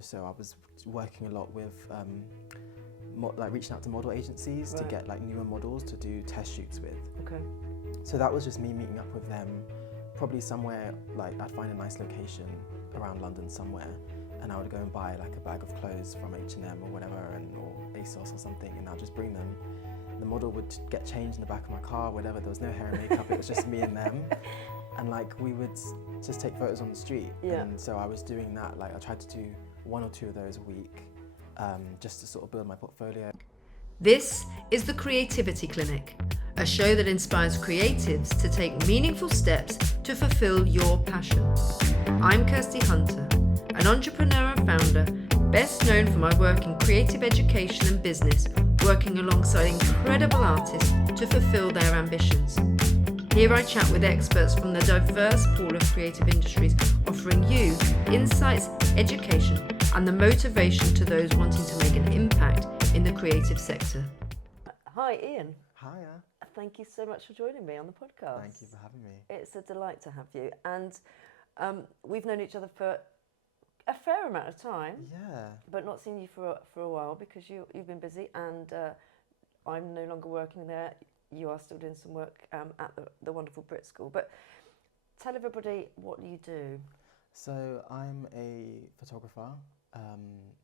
So I was working a lot with like reaching out to model agencies to get like newer models to do test shoots with. Okay. So that was just me meeting up with them, probably somewhere like I'd find a nice location around London somewhere, and I would go and buy like a bag of clothes from H&M or whatever, or ASOS or something, and I'd just bring them. The model would get changed in the back of my car, whatever. There was no hair and makeup. It was just me and them, and like we would just take photos on the street. Yeah. And so I was doing that. Like I tried to do 1 or 2 of those a week, just to sort of build my portfolio. This is the Creativity Clinic, a show that inspires creatives to take meaningful steps to fulfill your passion. I'm Kirsty Hunter, an entrepreneur and founder, best known for my work in creative education and business, working alongside incredible artists to fulfill their ambitions. Here I chat with experts from the diverse pool of creative industries, offering you insights, education, and the motivation to those wanting to make an impact in the creative sector. Hi, Ian. Hiya. Thank you so much for joining me on the podcast. Thank you for having me. It's a delight to have you. And we've known each other for a fair amount of time. Yeah. But not seen you for a while because you've been busy, and I'm no longer working there. You are still doing some work at the wonderful Brit School. But tell everybody what you do. So I'm a photographer,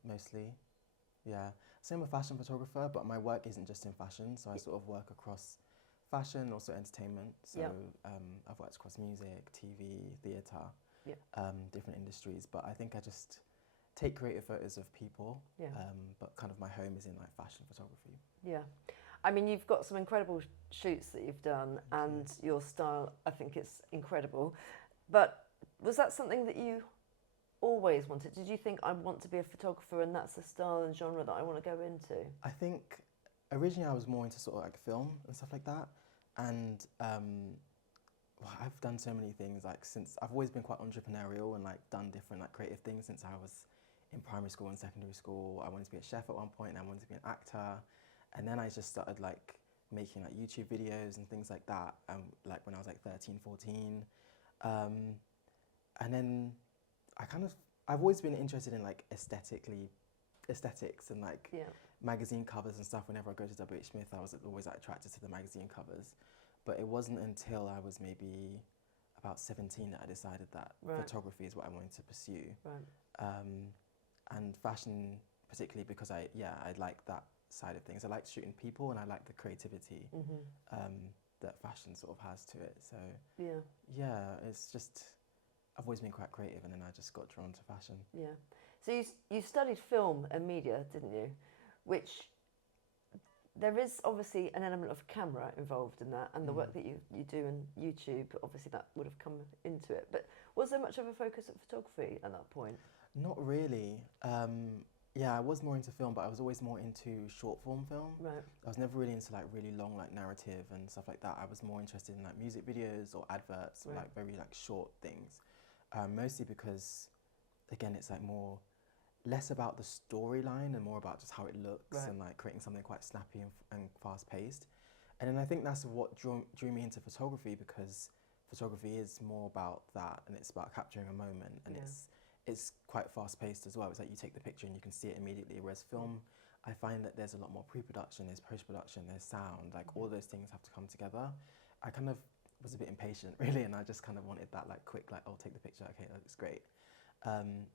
mostly. Yeah. Same with fashion photographer, but my work isn't just in fashion. So I sort of work across fashion, also entertainment. So I've worked across music, TV, theatre, different industries. But I think I just take creative photos of people. Yeah. But kind of my home is in like fashion photography. Yeah. I mean, you've got some incredible shoots that you've done, and your style, I think, is incredible. But was that something that you always wanted? Did you think, I want to be a photographer and that's the style and genre that I want to go into? I think originally I was more into sort of like film and stuff like that. And I've done so many things, like since I've always been quite entrepreneurial and like done different like creative things since I was in primary school and secondary school. I wanted to be a chef at one point, and I wanted to be an actor. And then I just started like making like YouTube videos and things like that, like when I was like 13, 14. And then I've always been interested in like aesthetics and like magazine covers and stuff. Whenever I go to WH Smith, I was always like attracted to the magazine covers. But it wasn't until I was maybe about 17 that I decided that photography is what I wanted to pursue. Right. And fashion particularly because I like that side of things. I like shooting people, and I like the creativity that fashion sort of has to it. So it's just, I've always been quite creative, and then I just got drawn to fashion. Yeah. So you studied film and media, didn't you? Which there is obviously an element of camera involved in that, and the work that you do on YouTube, obviously that would have come into it. But was there much of a focus at photography at that point? Not really. I was more into film, but I was always more into short form film. Right. I was never really into like really long like narrative and stuff like that. I was more interested in like music videos or adverts or like very like short things. Mostly because, again, it's like less about the storyline and more about just how it looks and like creating something quite snappy and fast paced. And then I think that's what drew me into photography, because photography is more about that, and it's about capturing a moment, and it's quite fast paced as well. It's like you take the picture and you can see it immediately, whereas film, I find that there's a lot more pre-production, there's post-production, there's sound, like all those things have to come together. I kind of was a bit impatient really, and I just kind of wanted that like quick, like, oh, take the picture, okay, that looks great.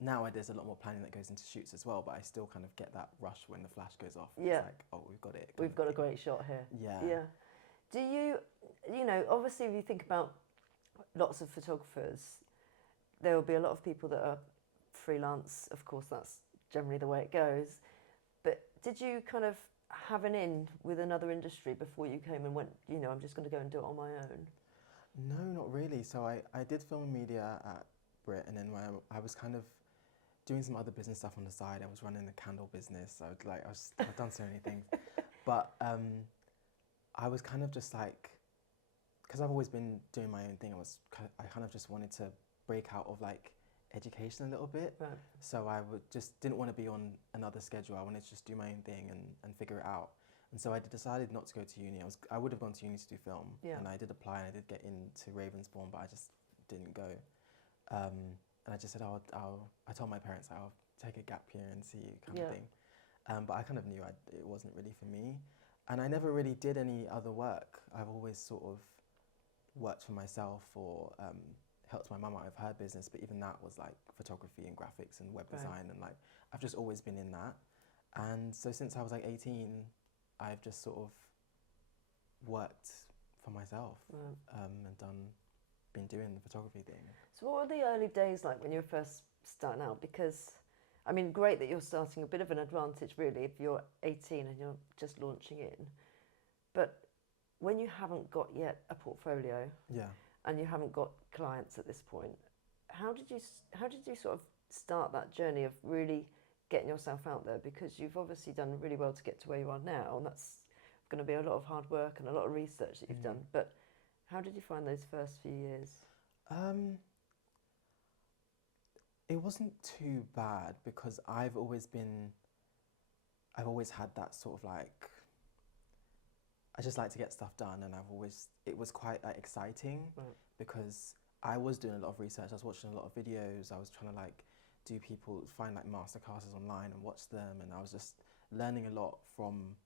Now there's a lot more planning that goes into shoots as well, but I still kind of get that rush when the flash goes off. Yeah. It's like, oh, we've got it. We've got a great shot here. Yeah. Yeah. Do you know, obviously if you think about lots of photographers, there will be a lot of people that are freelance. Of course, that's generally the way it goes. But did you kind of have an in with another industry before you came and went, I'm just going to go and do it on my own? No, not really. So I did film and media at Brit, and then when I was kind of doing some other business stuff on the side. I was running a candle business. I've done so many things. But I was kind of just like, because I've always been doing my own thing, I kind of just wanted to break out of like education a little bit. Right. So I didn't want to be on another schedule. I wanted to just do my own thing and figure it out. And so I decided not to go to uni. I would have gone to uni to do film, and I did apply and I did get into Ravensbourne, but I just didn't go. And I just said, I told my parents, I'll take a gap year and see kind of thing. But I kind of knew it wasn't really for me. And I never really did any other work. I've always sort of worked for myself or helped my mum out of her business, but even that was like photography and graphics and web design, and like I've just always been in that. And so since I was like 18, I've just sort of worked for myself and been doing the photography thing. So what were the early days like when you were first starting out? Because, I mean, great that you're starting, a bit of an advantage really if you're 18 and you're just launching in. But when you haven't got yet a portfolio and you haven't got clients at this point, how did you sort of start that journey of really getting yourself out there? Because you've obviously done really well to get to where you are now, and that's going to be a lot of hard work and a lot of research that you've done. But how did you find those first few years? It wasn't too bad because I've always had that sort of like, I just like to get stuff done, and it was quite exciting because I was doing a lot of research, I was watching a lot of videos, I was trying to like find like masterclasses online and watch them, and I was just learning a lot from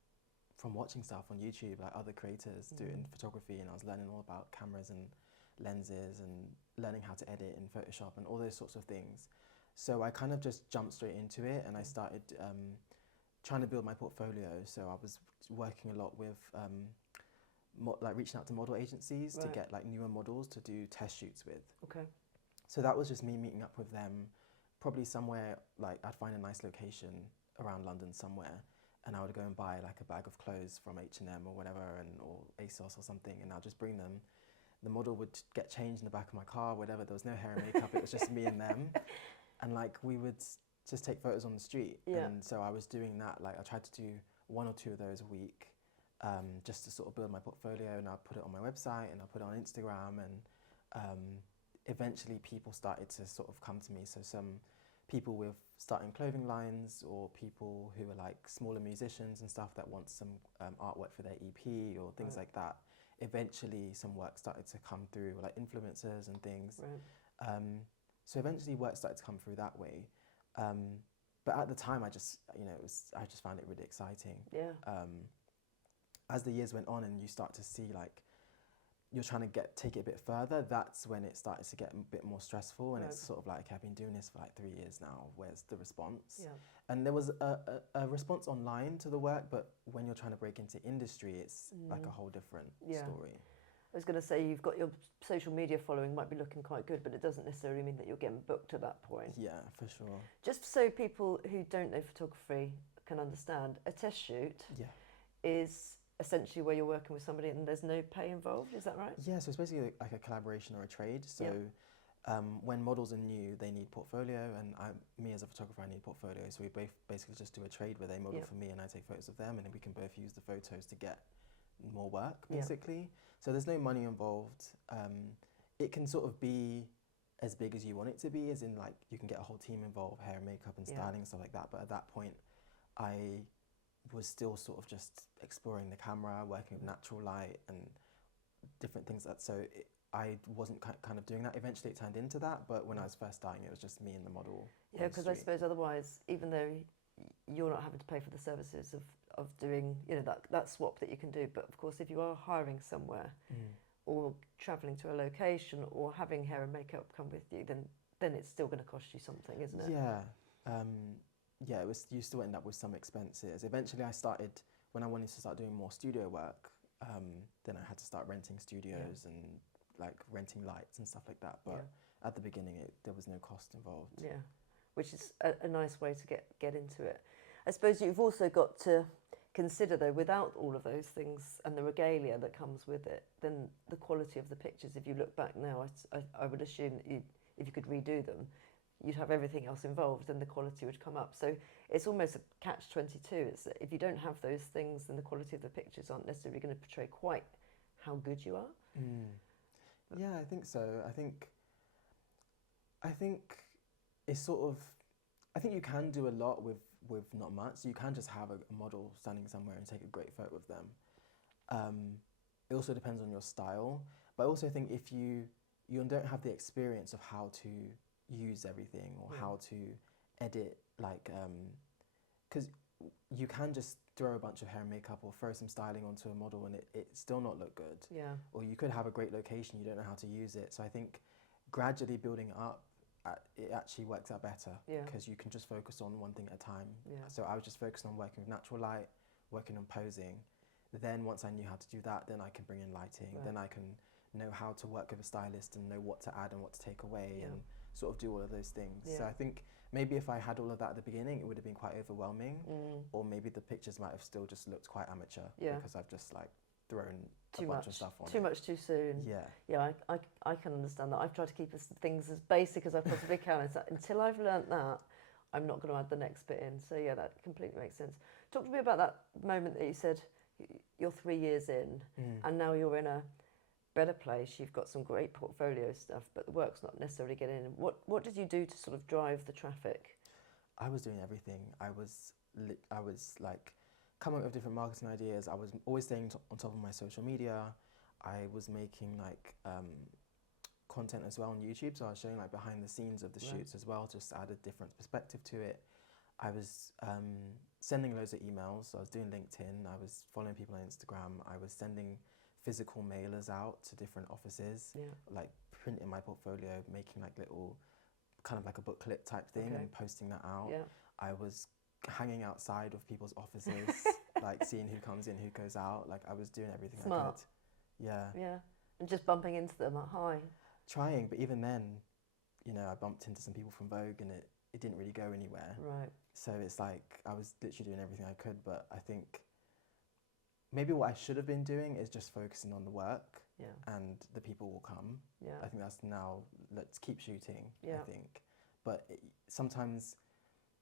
watching stuff on YouTube, like other creators doing photography, and I was learning all about cameras and lenses and learning how to edit in Photoshop and all those sorts of things. So I kind of just jumped straight into it, and I started trying to build my portfolio. So I was working a lot with like reaching out to model agencies to get like newer models to do test shoots with. Okay. So that was just me meeting up with them, probably somewhere like I'd find a nice location around London somewhere, and I would go and buy like a bag of clothes from H&M or whatever, or ASOS or something, and I'll just bring them. The model would get changed in the back of my car, whatever. There was no hair and makeup. It was just me and them, and like we would just take photos on the street. And so I was doing that. Like I tried to do 1 or 2 of those a week, just to sort of build my portfolio, and I'll put it on my website and I'll put it on Instagram, and eventually people started to sort of come to me. So some people with starting clothing lines, or people who are like smaller musicians and stuff that want some artwork for their EP or things like that. Eventually some work started to come through, like influencers and things. So eventually work started to come through that way. But at the time I just found it really exciting. As the years went on and you start to see like you're trying to take it a bit further, that's when it started to get a bit more stressful, and it's sort of like, okay, I've been doing this for like 3 years now, where's the response? And there was a response online to the work, but when you're trying to break into industry, it's like a whole different story. I was going to say, you've got your social media following might be looking quite good, but it doesn't necessarily mean that you're getting booked at that point. Yeah, for sure. Just so people who don't know photography can understand, a test shoot is essentially where you're working with somebody and there's no pay involved, is that right? Yeah, so it's basically like a collaboration or a trade. So when models are new, they need portfolio, and me as a photographer, I need portfolio. So we both basically just do a trade where they model for me and I take photos of them, and then we can both use the photos to get more work, basically. So there's no money involved. It can sort of be as big as you want it to be, as in like you can get a whole team involved, hair and makeup and styling and stuff like that. But at that point, I was still sort of just exploring the camera, working with natural light and different things like that. So I wasn't kind of doing that. Eventually it turned into that, but when I was first starting, it was just me and the model. Yeah, because I suppose otherwise, even though you're not having to pay for the services of doing, you know, that swap that you can do, but of course if you are hiring somewhere or travelling to a location or having hair and makeup come with you, then it's still going to cost you something, isn't it? Yeah, you still end up with some expenses. Eventually I started, when I wanted to start doing more studio work, then I had to start renting studios and like renting lights and stuff like that. But at the beginning, there was no cost involved. Yeah, which is a nice way to get into it. I suppose you've also got to consider, though, without all of those things and the regalia that comes with it, then the quality of the pictures, if you look back now, I would assume that if you could redo them, you'd have everything else involved and the quality would come up. So it's almost a catch-22. It's that if you don't have those things, then the quality of the pictures aren't necessarily going to portray quite how good you are. Yeah, I think so. I think it's sort of, I think you can do a lot with not much. You can just have a model standing somewhere and take a great photo of them. It also depends on your style, but I also think if you don't have the experience of how to use everything or how to edit like, because you can just throw a bunch of hair and makeup or throw some styling onto a model and it still not look good. Yeah. Or you could have a great location, you don't know how to use it. So I think gradually building it up, it actually works out better because you can just focus on one thing at a time. Yeah. So I was just focused on working with natural light, working on posing. Then once I knew how to do that, then I can bring in lighting. Right. Then I can know how to work with a stylist and know what to add and what to take away and sort of do all of those things. Yeah. So I think maybe if I had all of that at the beginning, it would have been quite overwhelming, or maybe the pictures might have still just looked quite amateur because I've just like thrown a bunch of stuff on. Too much too soon. Yeah. Yeah, I can understand that. I've tried to keep things as basic as I possibly can. It's like, until I've learnt that, I'm not going to add the next bit in. So yeah, that completely makes sense. Talk to me about that moment that you said you're 3 years in and now you're in a better place. You've got some great portfolio stuff, but the work's not necessarily getting in. What did you do to sort of drive the traffic? I was doing everything. I was like coming up with different marketing ideas. I was always staying on top of my social media. I was making like content as well on YouTube, so I was showing like behind the scenes of the shoots as well, just to add a different perspective to it. I was sending loads of emails. So I was doing LinkedIn. I was following people on Instagram. I was sending physical mailers out to different offices, like printing my portfolio, making like little, kind of like a booklet type thing and posting that out. Yeah. I was hanging outside of people's offices, like seeing who comes in, who goes out. Like I was doing everything I could. Yeah. Yeah. And just bumping into them like, hi. Trying, but even then, you know, I bumped into some people from Vogue and it didn't really go anywhere. Right. So it's like I was literally doing everything I could, but I think maybe what I should have been doing is just focusing on the work and the people will come. Yeah. I think that's now, let's keep shooting, I think. But sometimes,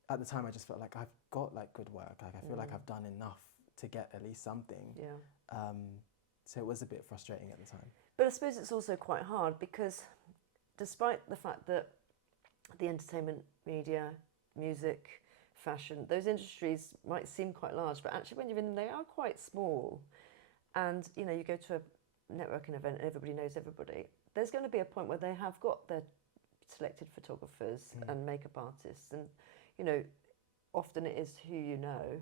at the time, I just felt like I've got like good work. Like I feel like I've done enough to get at least something. Yeah. So it was a bit frustrating at the time. But I suppose it's also quite hard because despite the fact that the entertainment, media, music, fashion, those industries might seem quite large, but actually when you're in them, they are quite small. And, you know, you go to a networking event and everybody knows everybody. There's going to be a point where they have got their selected photographers and makeup artists. And, you know, often it is who you know.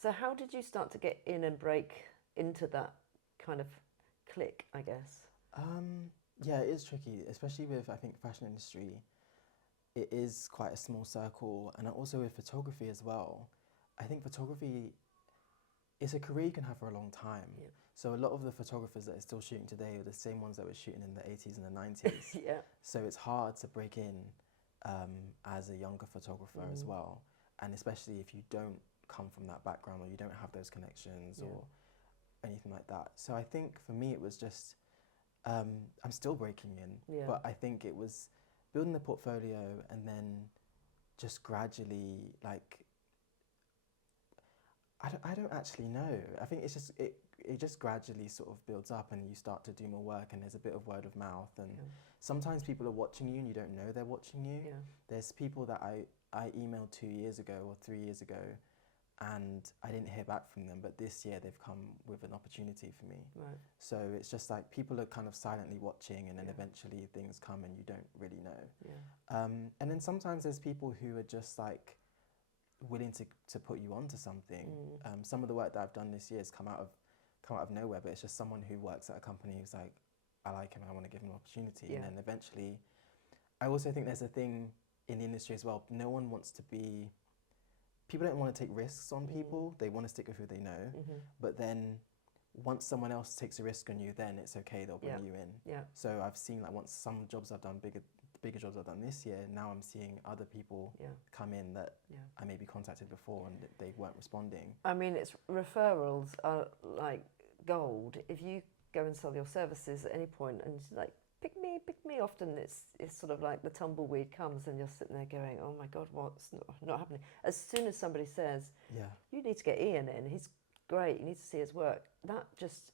So how did you start to get in and break into that kind of clique, I guess? Yeah, it is tricky, especially with, I think, fashion industry. It is quite a small circle, and also with photography as well. I think photography is a career you can have for a long time. Yeah. So a lot of the photographers that are still shooting today are the same ones that were shooting in the 80s and the 90s. Yeah. So it's hard to break in as a younger photographer as well, and especially if you don't come from that background or you don't have those connections or anything like that. So I think for me it was just, I'm still breaking in, but I think it was building the portfolio and then just gradually, like, I don't actually know. I think it's just, it just gradually sort of builds up and you start to do more work and there's a bit of word of mouth and sometimes people are watching you and you don't know they're watching you. Yeah. There's people that I emailed 2 years ago or 3 years ago and I didn't hear back from them, but this year they've come with an opportunity for me. Right. So it's just like people are kind of silently watching and then eventually things come and you don't really know. Yeah. And then sometimes there's people who are just like willing to put you onto something. Some of the work that I've done this year has come out of nowhere, but it's just someone who works at a company who's like, I like him, I want to give him an opportunity. And then eventually, I also think there's a thing in the industry as well, no one wants to be, people don't want to take risks on people, they want to stick with who they know, but then once someone else takes a risk on you, then it's okay, they'll bring you in. Yeah. So I've seen like once some jobs I've done, bigger jobs I've done this year, now I'm seeing other people come in that I maybe contacted before and they weren't responding. I mean, it's referrals are like gold. If you go and sell your services at any point and like, pick me, often it's sort of like the tumbleweed comes and you're sitting there going, oh my God, what's not happening? As soon as somebody says, you need to get Ian in, he's great, you need to see his work,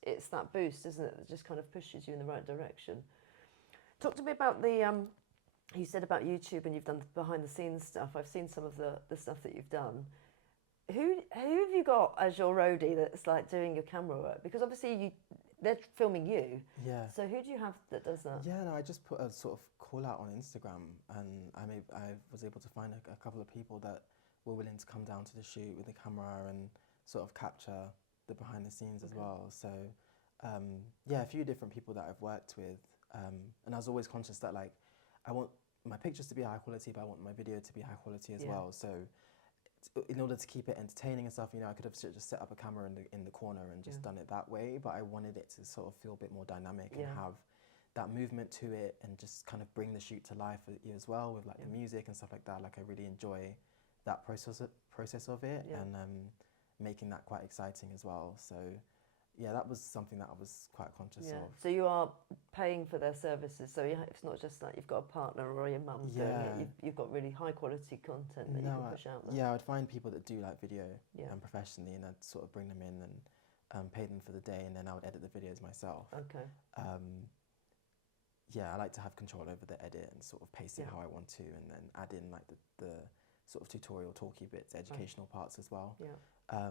it's that boost, isn't it, that just kind of pushes you in the right direction. Talk to me about you said about YouTube and you've done behind the scenes stuff. I've seen some of the stuff that you've done. who have you got as your roadie that's like doing your camera work? Because obviously they're filming you. Yeah. So who do you have that does that? Yeah, no, I just put a sort of call out on Instagram, and I was able to find a couple of people that were willing to come down to the shoot with the camera and sort of capture the behind the scenes as well. So yeah, a few different people that I've worked with, and I was always conscious that like I want my pictures to be high quality, but I want my video to be high quality as well. So in order to keep it entertaining and stuff, you know, I could have just set up a camera in the corner and just done it that way, but I wanted it to sort of feel a bit more dynamic and have that movement to it, and just kind of bring the shoot to life as well with like the music and stuff like that. Like I really enjoy that process of it, and making that quite exciting as well. So yeah, that was something that I was quite conscious of. So you are paying for their services, so it's not just that you've got a partner or your mum doing it, you've got really high quality content that you can push out there. Yeah, I'd find people that do like video professionally, and I'd sort of bring them in and pay them for the day, and then I would edit the videos myself. Okay. Yeah, I like to have control over the edit and sort of pace it how I want to, and then add in like the sort of tutorial talky bits, educational parts as well. Yeah.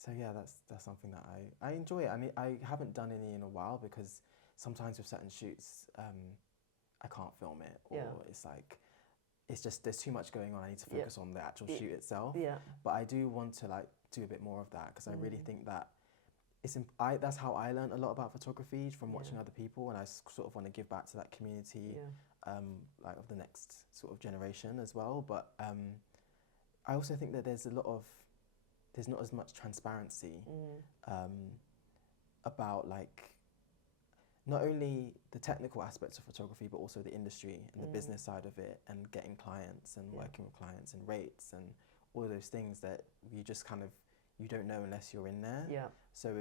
So yeah, that's something that I enjoy it. I mean, I haven't done any in a while because sometimes with certain shoots, I can't film it, or it's like, it's just, there's too much going on. I need to focus on the actual shoot itself. Yeah. But I do want to like do a bit more of that, because I really think that that's how I learned a lot about photography, from watching other people, and I sort of want to give back to that community, like of the next sort of generation as well. But I also think that there's not as much transparency about like not only the technical aspects of photography, but also the industry and the business side of it, and getting clients and working with clients and rates and all of those things that you just kind of, you don't know unless you're in there. Yeah. So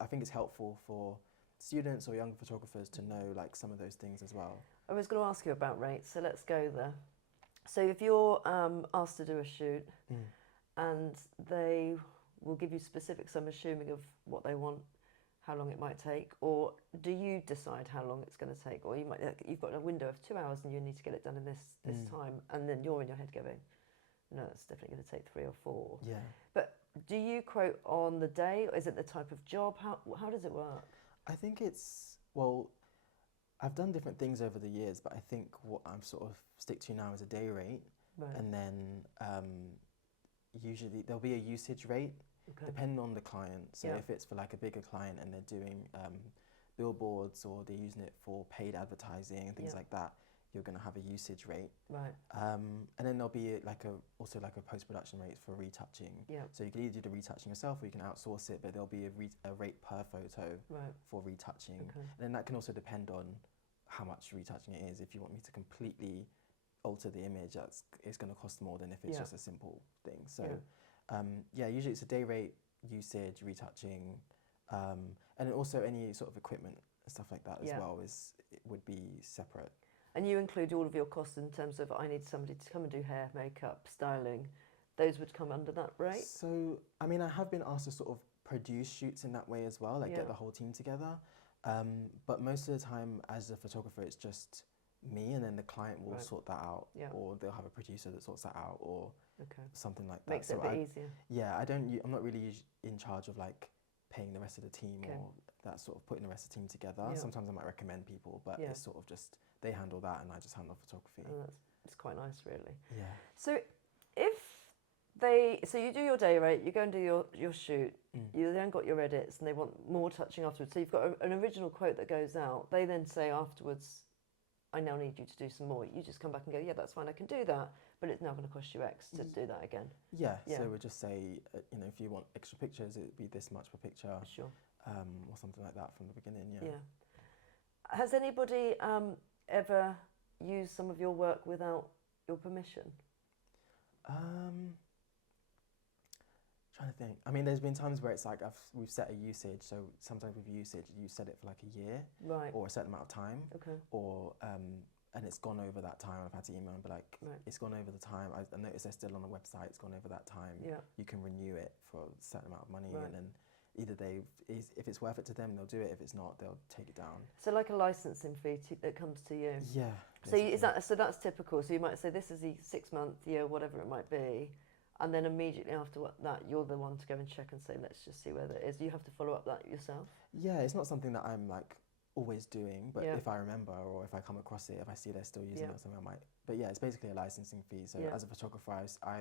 I think it's helpful for students or young photographers to know like some of those things as well. I was going to ask you about rates, so let's go there. So if you're asked to do a shoot, and they will give you specifics, I'm assuming, of what they want, how long it might take, or do you decide how long it's going to take? Or you've got a window of 2 hours and you need to get it done in this time, and then you're in your head going, no, it's definitely going to take 3 or 4. Yeah. But do you quote on the day, or is it the type of job? How does it work? I think it's, well, I've done different things over the years, but I think what I'm sort of stick to now is a day rate, and then usually there'll be a usage rate, depending on the client. So if it's for like a bigger client and they're doing billboards, or they're using it for paid advertising and things like that, you're going to have a usage rate. Right. And then there'll be also a post-production rate for retouching. Yeah. So you can either do the retouching yourself, or you can outsource it, but there'll be a rate per photo for retouching. And then that can also depend on how much retouching it is. If you want me to completely alter the image, it's going to cost more than if it's just a simple thing. So yeah, usually it's a day rate, usage, retouching, and then also any sort of equipment and stuff like that as well would be separate. And you include all of your costs in terms of, I need somebody to come and do hair, makeup, styling. Those would come under that rate? So, I mean, I have been asked to sort of produce shoots in that way as well, like get the whole team together. But most of the time, as a photographer, it's just me, and then the client will sort that out, or they'll have a producer that sorts that out, or something like that. Makes it a bit easier. Yeah, I'm not really in charge of like paying the rest of the team or that sort of putting the rest of the team together. Sometimes I might recommend people, but it's sort of just, they handle that and I just handle photography. Oh, it's quite nice, really. Yeah. So so you do your day rate, you go and do your shoot, you then got your edits, and they want more touching afterwards. So you've got an original quote that goes out. They then say afterwards, I now need you to do some more. You just come back and go, yeah, that's fine, I can do that, but it's now going to cost you X to do that again. Yeah. So we'll just say, if you want extra pictures, it would be this much per picture. Sure. Or something like that from the beginning, Yeah. Has anybody ever used some of your work without your permission? Trying to think. I mean, there's been times where it's like we've set a usage. So sometimes with usage, you set it for like a year, or a certain amount of time, or and it's gone over that time. I've had to email and be like, it's gone over the time. I noticed they're still on the website. It's gone over that time. Yeah. You can renew it for a certain amount of money, and then either if it's worth it to them, they'll do it. If it's not, they'll take it down. So like a licensing fee that comes to you. Yeah. So that's typical. So you might say this is a 6 month, year, whatever it might be. and then immediately after that, you're the one to go and check and say, let's just see where that is. You have to follow up that yourself? Yeah, it's not something that I'm like always doing, but if I remember or if I come across it, if I see they're still using it or something, I might. But yeah, it's basically a licensing fee. So as a photographer, I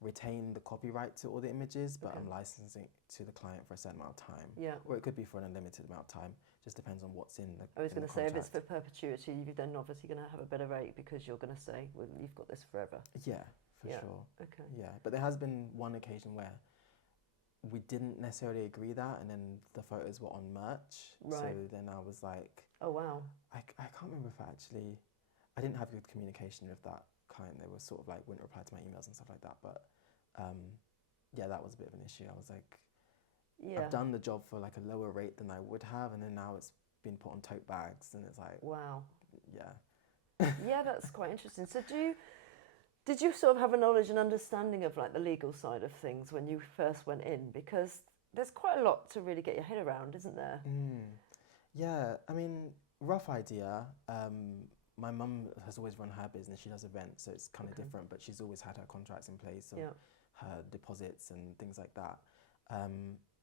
retain the copyright to all the images, but I'm licensing to the client for a certain amount of time. Yeah. Or it could be for an unlimited amount of time. Just depends on what's in the I was going to say, if it's for perpetuity, you're then obviously going to have a better rate because you're going to say, well, you've got this forever. Yeah, for sure. Okay. Yeah, but there has been one occasion where we didn't necessarily agree that, and then the photos were on merch. Right. So then I was like, oh wow. I can't remember if I didn't have good communication with that client. They were sort of like, wouldn't reply to my emails and stuff like that. But yeah, that was a bit of an issue. I was like, I've done the job for like a lower rate than I would have, and then now it's been put on tote bags, and it's like, wow. Yeah. Yeah, that's quite interesting. So did you sort of have a knowledge and understanding of like the legal side of things when you first went in? Because there's quite a lot to really get your head around, isn't there? Yeah, I mean, rough idea. My mum has always run her business. She does events, so it's kind of different, but she's always had her contracts in place, and her deposits and things like that.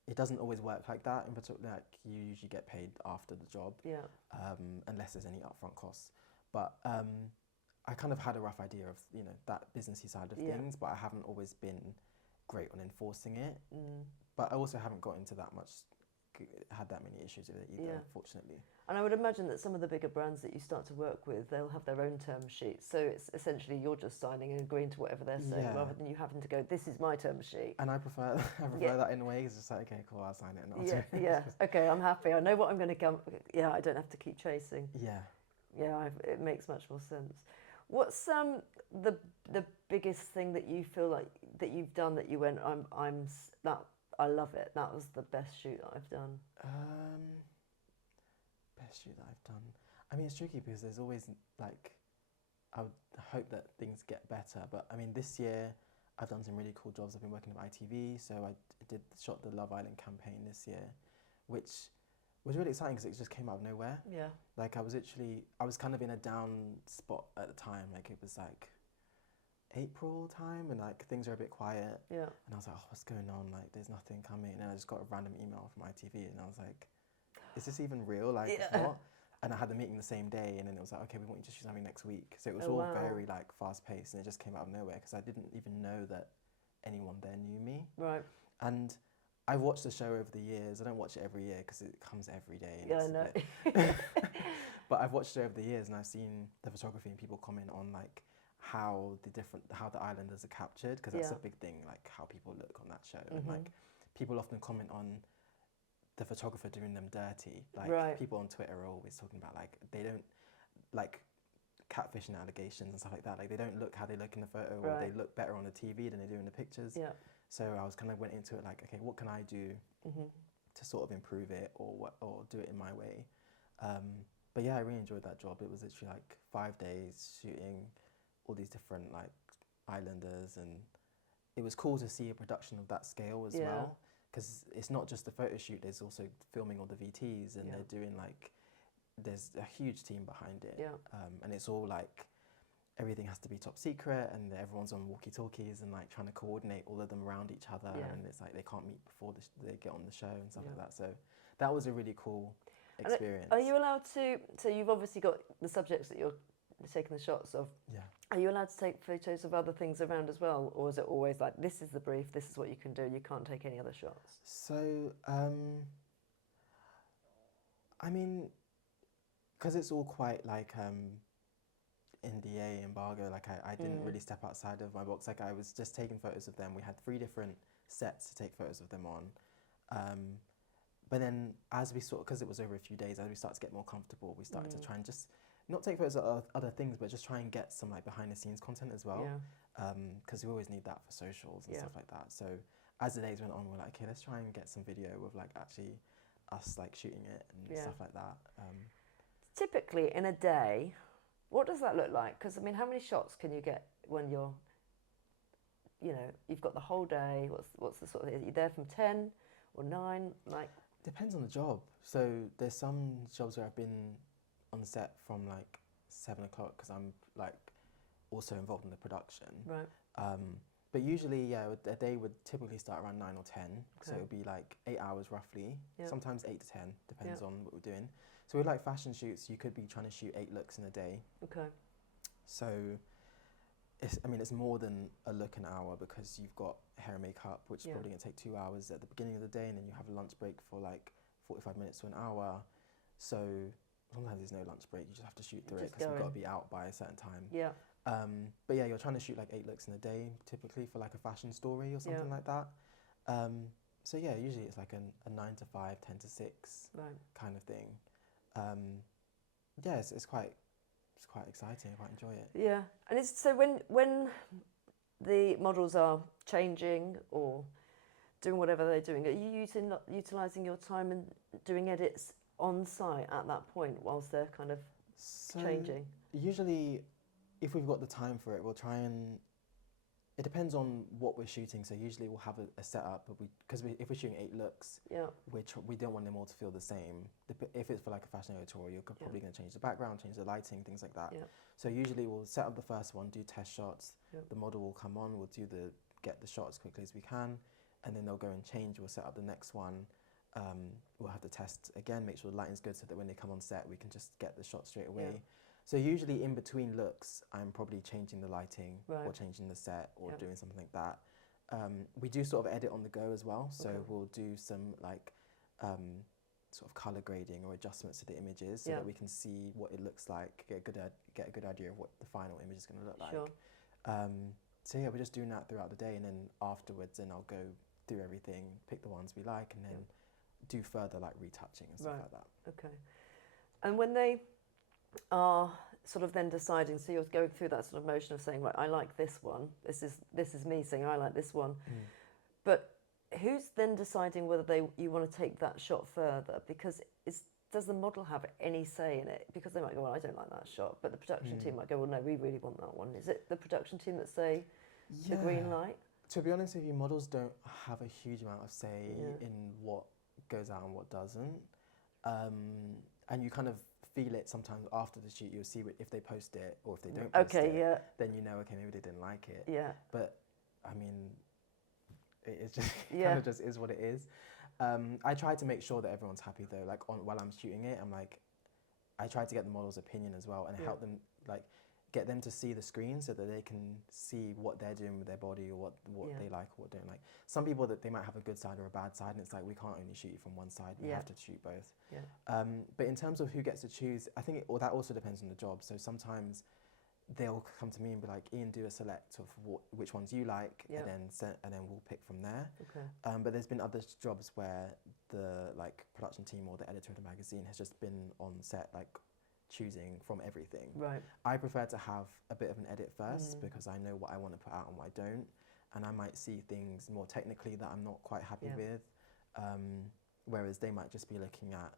It doesn't always work like that. In particular, like you usually get paid after the job, unless there's any upfront costs. But I kind of had a rough idea of that businessy side of things, but I haven't always been great on enforcing it. But I also haven't got into had that many issues with it either, fortunately. And I would imagine that some of the bigger brands that you start to work with, they'll have their own term sheets. So it's essentially you're just signing and agreeing to whatever they're saying, rather than you having to go, this is my term sheet. And I prefer that in a way. It's just like, okay, cool, I'll sign it. And Okay, I'm happy. I know what I'm going to come. Yeah, I don't have to keep chasing. Yeah. It makes much more sense. What's the biggest thing that you feel like that you've done that you went, I love it. That was the best shoot that I've done. Best shoot that I've done. I mean, it's tricky because there's always like, I would hope that things get better. But I mean, this year I've done some really cool jobs. I've been working with ITV, so I shot the Love Island campaign this year, which was really exciting because it just came out of nowhere. Yeah. Like I was kind of in a down spot at the time. Like it was like April time, and like things are a bit quiet. Yeah. And I was like, oh, what's going on? Like there's nothing coming. And then I just got a random email from ITV, and I was like, is this even real? Like what? And I had the meeting the same day, and then it was like, okay, we want you to shoot something next week. So it was all very like fast paced, and it just came out of nowhere because I didn't even know that anyone there knew me. Right. And I've watched the show over the years. I don't watch it every year because it comes every day. And I know. But I've watched it over the years, and I've seen the photography and people comment on like how the islanders are captured, because that's a big thing, like how people look on that show. And like people often comment on the photographer doing them dirty. Like people on Twitter are always talking about like they don't like catfishing allegations and stuff like that. Like they don't look how they look in the photo, or they look better on the TV than they do in the pictures. Yeah. So I was kind of went into it like, okay, what can I do to sort of improve it or do it in my way? But yeah, I really enjoyed that job. It was literally like 5 days shooting all these different like islanders, and it was cool to see a production of that scale as well, because it's not just the photo shoot, there's also filming all the VTs, and they're doing like, there's a huge team behind it, and it's all like, everything has to be top secret, and everyone's on walkie-talkies and like trying to coordinate all of them around each other, and it's like they can't meet before they get on the show and stuff like that. So that was a really cool experience. Are you allowed to, so you've obviously got the subjects that you're taking the shots of. Yeah. Are you allowed to take photos of other things around as well? Or is it always like, this is the brief, this is what you can do, you can't take any other shots? So, I mean, because it's all quite like NDA, embargo, like I didn't really step outside of my box. Like I was just taking photos of them. We had 3 different sets to take photos of them on. But then as we because it was over a few days, as we started to get more comfortable, we started to try and just not take photos of other things, but just try and get some like behind the scenes content as well. Because we always need that for socials and stuff like that. So as the days went on, we're like, okay, let's try and get some video of like actually us like shooting it and stuff like that. Typically in a day, what does that look like? Because I mean, how many shots can you get when you're, you've got the whole day? What's the sort of, are you there from 10 or 9? Like, depends on the job. So there's some jobs where I've been on set from like 7 o'clock because I'm like also involved in the production. Right. But But usually, yeah, a day would typically start around 9 or 10. So Okay. it would be like 8 hours roughly, Yep. sometimes 8 to 10, depends Yep. on what we're doing. So with like fashion shoots, you could be trying to shoot 8 looks in a day. Okay. So it's more than a look an hour because you've got hair and makeup, which is probably going to take 2 hours at the beginning of the day, and then you have a lunch break for like 45 minutes to an hour. So sometimes there's no lunch break, you just have to shoot through it because we've got to be out by a certain time. Yeah. But yeah, you're trying to shoot like 8 looks in a day, typically for like a fashion story or something like that. So yeah, usually it's like a 9 to 5, 10 to 6 kind of thing. Yeah, it's quite exciting. I quite enjoy it. Yeah, and it's so when the models are changing or doing whatever they're doing, are you utilising your time and doing edits on site at that point whilst they're kind of changing? Usually, if we've got the time for it, we'll try and. It depends on what we're shooting. So usually we'll have a setup, but if we're shooting 8 looks, we don't want them all to feel the same. If it's for like a fashion editorial, you're probably going to change the background, change the lighting, things like that. So usually we'll set up the first one, do test shots. The model will come on. We'll get the shot as quickly as we can, and then they'll go and change. We'll set up the next one. We'll have to test again, make sure the lighting's good, so that when they come on set, we can just get the shot straight away. So usually in between looks, I'm probably changing the lighting or changing the set or doing something like that. We do sort of edit on the go as well. So we'll do some like sort of color grading or adjustments to the images so that we can see what it looks like, get a good idea of what the final image is going to look like. So yeah, we're just doing that throughout the day, and then afterwards, then I'll go through everything, pick the ones we like, and then do further like retouching and stuff like that. Okay. And when they are sort of then deciding, so you're going through that sort of motion of saying, right, I like this one, this is me saying I like this one, but who's then deciding whether you want to take that shot further? Because does the model have any say in it? Because they might go, well, I don't like that shot, but the production team might go, well, no, we really want that one. Is it the production team that say the green light? To be honest with you, models don't have a huge amount of say in what goes out and what doesn't. And you kind of feel it sometimes after the shoot. You'll see if they post it or if they don't post it. Then you know, okay, maybe they didn't like it. Yeah. But I mean, it's just kind of just is what it is. I try to make sure that everyone's happy though. Like while I'm shooting it, I try to get the model's opinion as well and help them get them to see the screen so that they can see what they're doing with their body or what they like or what don't like. Some people that they might have a good side or a bad side, and it's like we can't only shoot you from one side. You have to shoot both. But in terms of who gets to choose, I think that also depends on the job. So sometimes they'll come to me and be like, Ian, do a select of which ones you like, and then we'll pick from there. But there's been other jobs where the production team or the editor of the magazine has just been on set choosing from everything. I prefer to have a bit of an edit first because I know what I want to put out and what I don't, and I might see things more technically that I'm not quite happy with, whereas they might just be looking at,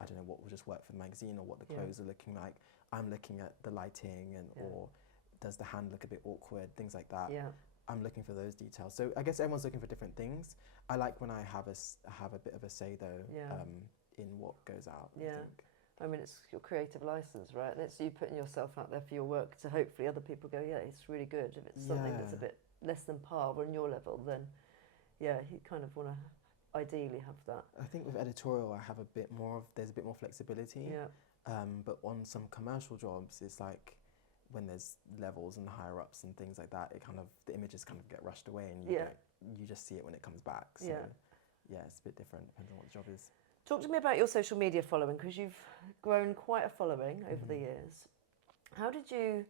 I don't know, what will just work for the magazine or what the clothes are looking like. I'm looking at the lighting or does the hand look a bit awkward, things like that. I'm looking for those details. So I guess everyone's looking for different things. I like when I have a bit of a say though in what goes out. I mean, it's your creative license, right? And it's you putting yourself out there for your work to hopefully other people go, yeah, it's really good. If it's something that's a bit less than par or on your level, then you kind of want to ideally have that. I think with editorial, there's a bit more flexibility. But on some commercial jobs, it's like when there's levels and higher ups and things like that, the images kind of get rushed away and you just see it when it comes back. So it's a bit different, depends on what the job is. Talk to me about your social media following, because you've grown quite a following over the years. How did you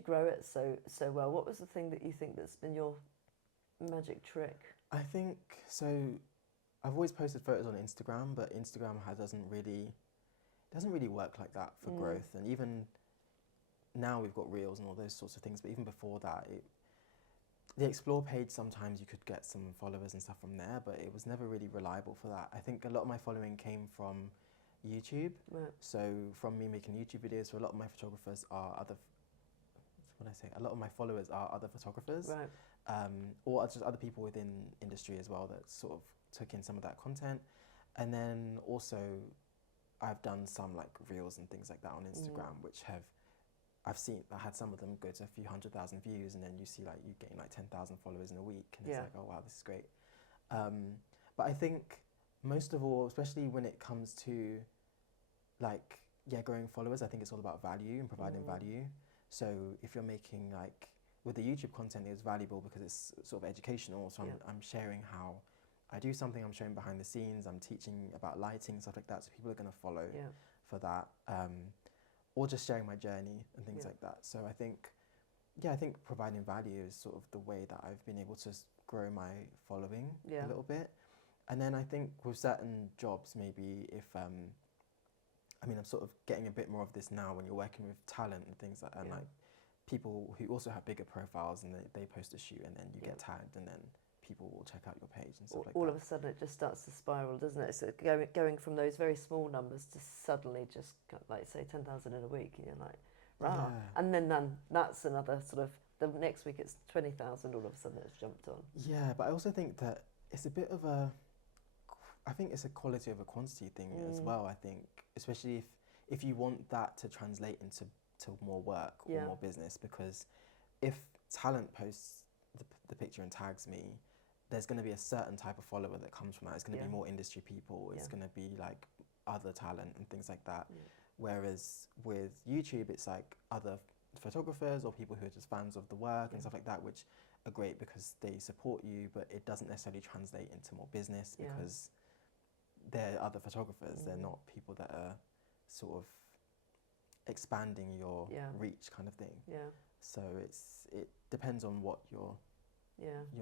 grow it so well? What was the thing that you think that's been your magic trick? I think so. I've always posted photos on Instagram, but Instagram doesn't really work like that for growth. And even now we've got reels and all those sorts of things, but even before that, the explore page, sometimes you could get some followers and stuff from there, but it was never really reliable for that. I think a lot of my following came from YouTube. So from me making YouTube videos, so a lot of my photographers are a lot of my followers are other photographers, or just other people within industry as well that sort of took in some of that content. And then also I've done some reels and things like that on Instagram, which have I had some of them go to a few 100,000 views, and then you see like you gain like 10,000 followers in a week, and it's like, oh wow, this is great. But I think most of all, especially when it comes to like, growing followers, I think it's all about value and providing value. So if you're making like, with the YouTube content, it's valuable because it's sort of educational. So I'm sharing how I do something, I'm showing behind the scenes, I'm teaching about lighting, stuff like that. So people are going to follow for that. Or just sharing my journey and things like that. So I think providing value is sort of the way that I've been able to grow my following a little bit. And then I think with certain jobs, maybe if, I'm sort of getting a bit more of this now when you're working with talent and things like that, and like people who also have bigger profiles, and they post a shoot and then you get tagged, and then people will check out your page and stuff like that. All of a sudden it just starts to spiral, doesn't it? So going from those very small numbers to suddenly just like say 10,000 in a week, and you're like, rah. And then that's another sort of, the next week it's 20,000, all of a sudden it's jumped on. Yeah, but I also think that it's a bit of I think it's a quality over quantity thing as well. I think, especially if you want that to translate into more work or more business, because if talent posts the picture and tags me, there's going to be a certain type of follower that comes from that. It's going to be more industry people. It's going to be like other talent and things like that. Whereas with YouTube, it's like other photographers or people who are just fans of the work and stuff like that, which are great because they support you, but it doesn't necessarily translate into more business because they're other photographers. They're not people that are sort of expanding your reach kind of thing. So it depends on what you're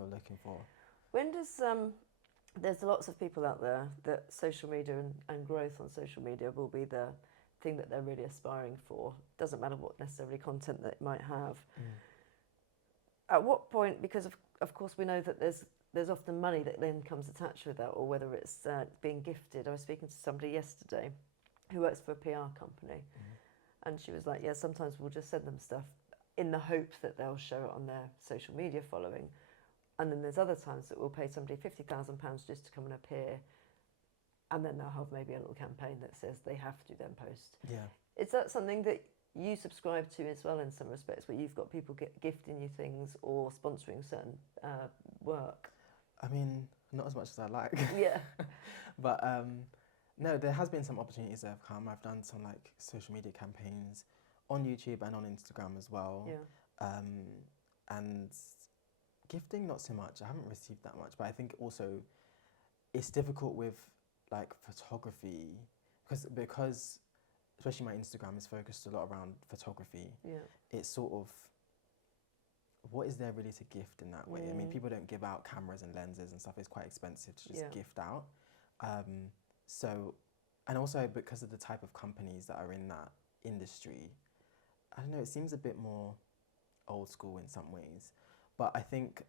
looking for. When does there's lots of people out there that social media and growth on social media will be the thing that they're really aspiring for. Doesn't matter what necessarily content that it might have. At what point, because of course we know that there's often money that then comes attached with that, or whether it's being gifted. I was speaking to somebody yesterday who works for a PR company, and she was like, sometimes we'll just send them stuff in the hope that they'll show it on their social media following. And then there's other times that we'll pay somebody £50,000 just to come and appear, and then they'll have maybe a little campaign that says they have to then post. Is that something that you subscribe to as well in some respects, where you've got people gifting you things or sponsoring certain work? I mean, not as much as I like. But no, there has been some opportunities that have come. I've done some like social media campaigns on YouTube and on Instagram as well. And gifting, not so much. I haven't received that much, but I think also it's difficult with like photography because especially my Instagram is focused a lot around photography. It's sort of, what is there really to gift in that way? I mean, people don't give out cameras and lenses and stuff. It's quite expensive to just gift out. So, and also because of the type of companies that are in that industry, I don't know, it seems a bit more old school in some ways. But I think,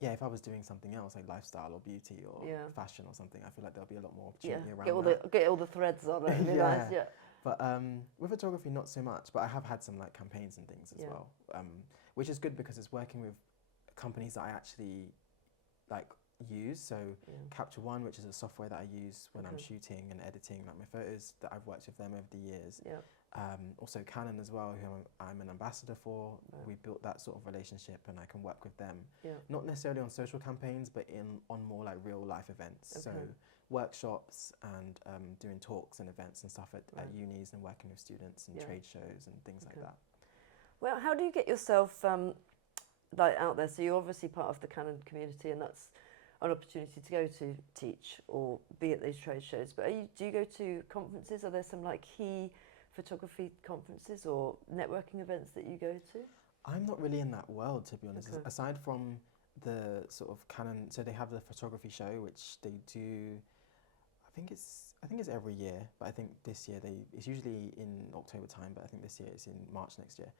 if I was doing something else like lifestyle or beauty or fashion or something, I feel like there'll be a lot more opportunity around get all the threads on it. Nice, But with photography, not so much. But I have had some like campaigns and things as well, which is good because it's working with companies that I actually like use. So Capture One, which is a software that I use when I'm shooting and editing like my photos, that I've worked with them over the years. Also Canon as well, who I'm an ambassador for. We built that sort of relationship, and I can work with them. Not necessarily on social campaigns, but on more like real life events. So workshops and doing talks and events and stuff at unis, and working with students and trade shows and things like that. Well, how do you get yourself like out there? So you're obviously part of the Canon community, and that's an opportunity to go to teach or be at these trade shows. But do you go to conferences? Are there some like key photography conferences or networking events that you go to? I'm not really in that world, to be honest. Aside from the sort of Canon, so they have the photography show, which they do. I think it's every year, but I think this year it's usually in October time, but I think this year it's in March next year.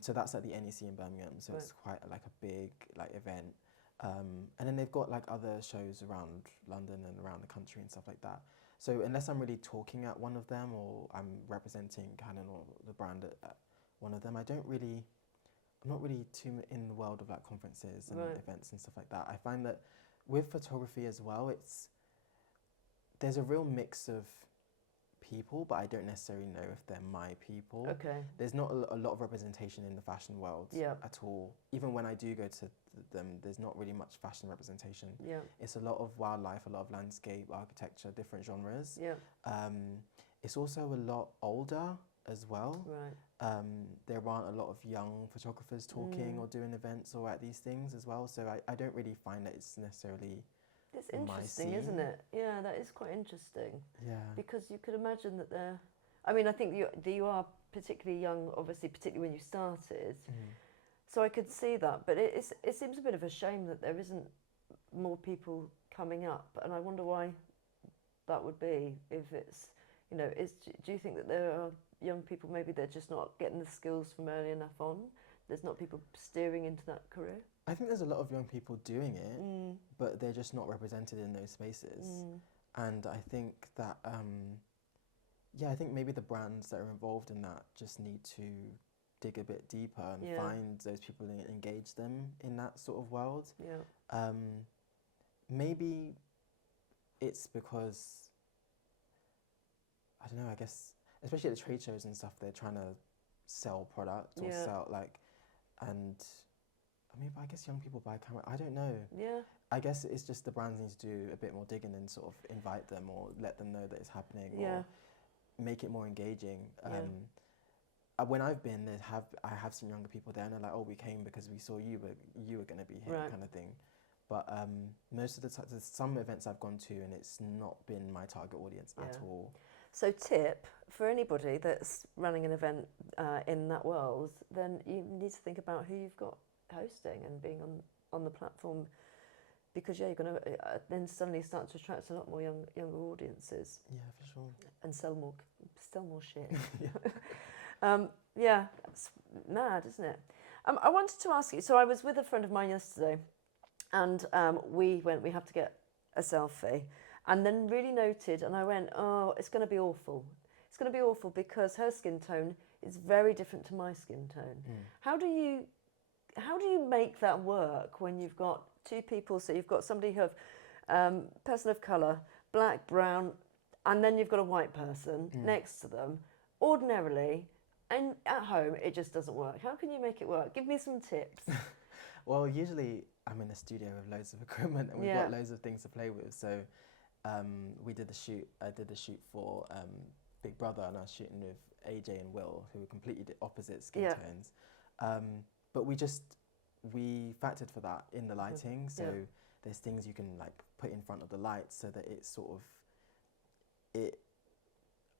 So that's at the NEC in Birmingham. So it's quite like a big like event. And then they've got like other shows around London and around the country and stuff like that. So unless I'm really talking at one of them, or I'm representing Canon or the brand at one of them, I'm not really too in the world of like conferences and events and stuff like that. I find that with photography as well, there's a real mix of people, but I don't necessarily know if they're my people. Okay. There's not a lot of representation in the fashion world at all. Even when I do go to them, there's not really much fashion representation. Yeah. It's a lot of wildlife, a lot of landscape, architecture, different genres. Yeah. It's also a lot older as well. Right. There aren't a lot of young photographers talking or doing events or at these things as well. So I don't really find that it's necessarily. It's interesting, isn't it? Yeah, that is quite interesting. Yeah. Because you could imagine that they're. I mean, I think you are particularly young, obviously, particularly when you started. So I could see that, but it seems a bit of a shame that there isn't more people coming up, and I wonder why that would be. If it's, you know, do you think that there are young people, maybe they're just not getting the skills from early enough on? There's not people steering into that career? I think there's a lot of young people doing it, but they're just not represented in those spaces. And I think that, I think maybe the brands that are involved in that just need to dig a bit deeper and find those people and engage them in that sort of world. Yeah. Maybe it's because, I don't know, I guess, especially at the trade shows and stuff, they're trying to sell product or sell, like, and I mean, I guess young people buy camera. I don't know. Yeah. I guess it's just the brands need to do a bit more digging and sort of invite them or let them know that it's happening or make it more engaging. When I've been, I have seen younger people there and they're like, oh, we came because we saw you were going to be here, kind of thing. But most of the time, there's some events I've gone to and it's not been my target audience at all. So tip for anybody that's running an event in that world, then you need to think about who you've got hosting and being on the platform, because you're going to then suddenly start to attract a lot more younger audiences. Yeah, for sure. And sell more shit. Yeah. It's mad, isn't it? I wanted to ask you, so I was with a friend of mine yesterday and we have to get a selfie, and then really noted, and I went, oh, it's going to be awful. It's going to be awful because her skin tone is very different to my skin tone. How do you make that work when you've got two people? So you've got somebody who have person of colour, black, brown, and then you've got a white person next to them. Ordinarily, and at home, it just doesn't work. How can you make it work? Give me some tips. Well, usually I'm in a studio with loads of equipment and we've got loads of things to play with. So we did the shoot. I did the shoot for Big Brother, and I was shooting with AJ and Will, who were completely opposite skin tones. But we factored for that in the lighting. So there's things you can like put in front of the lights so that it's sort of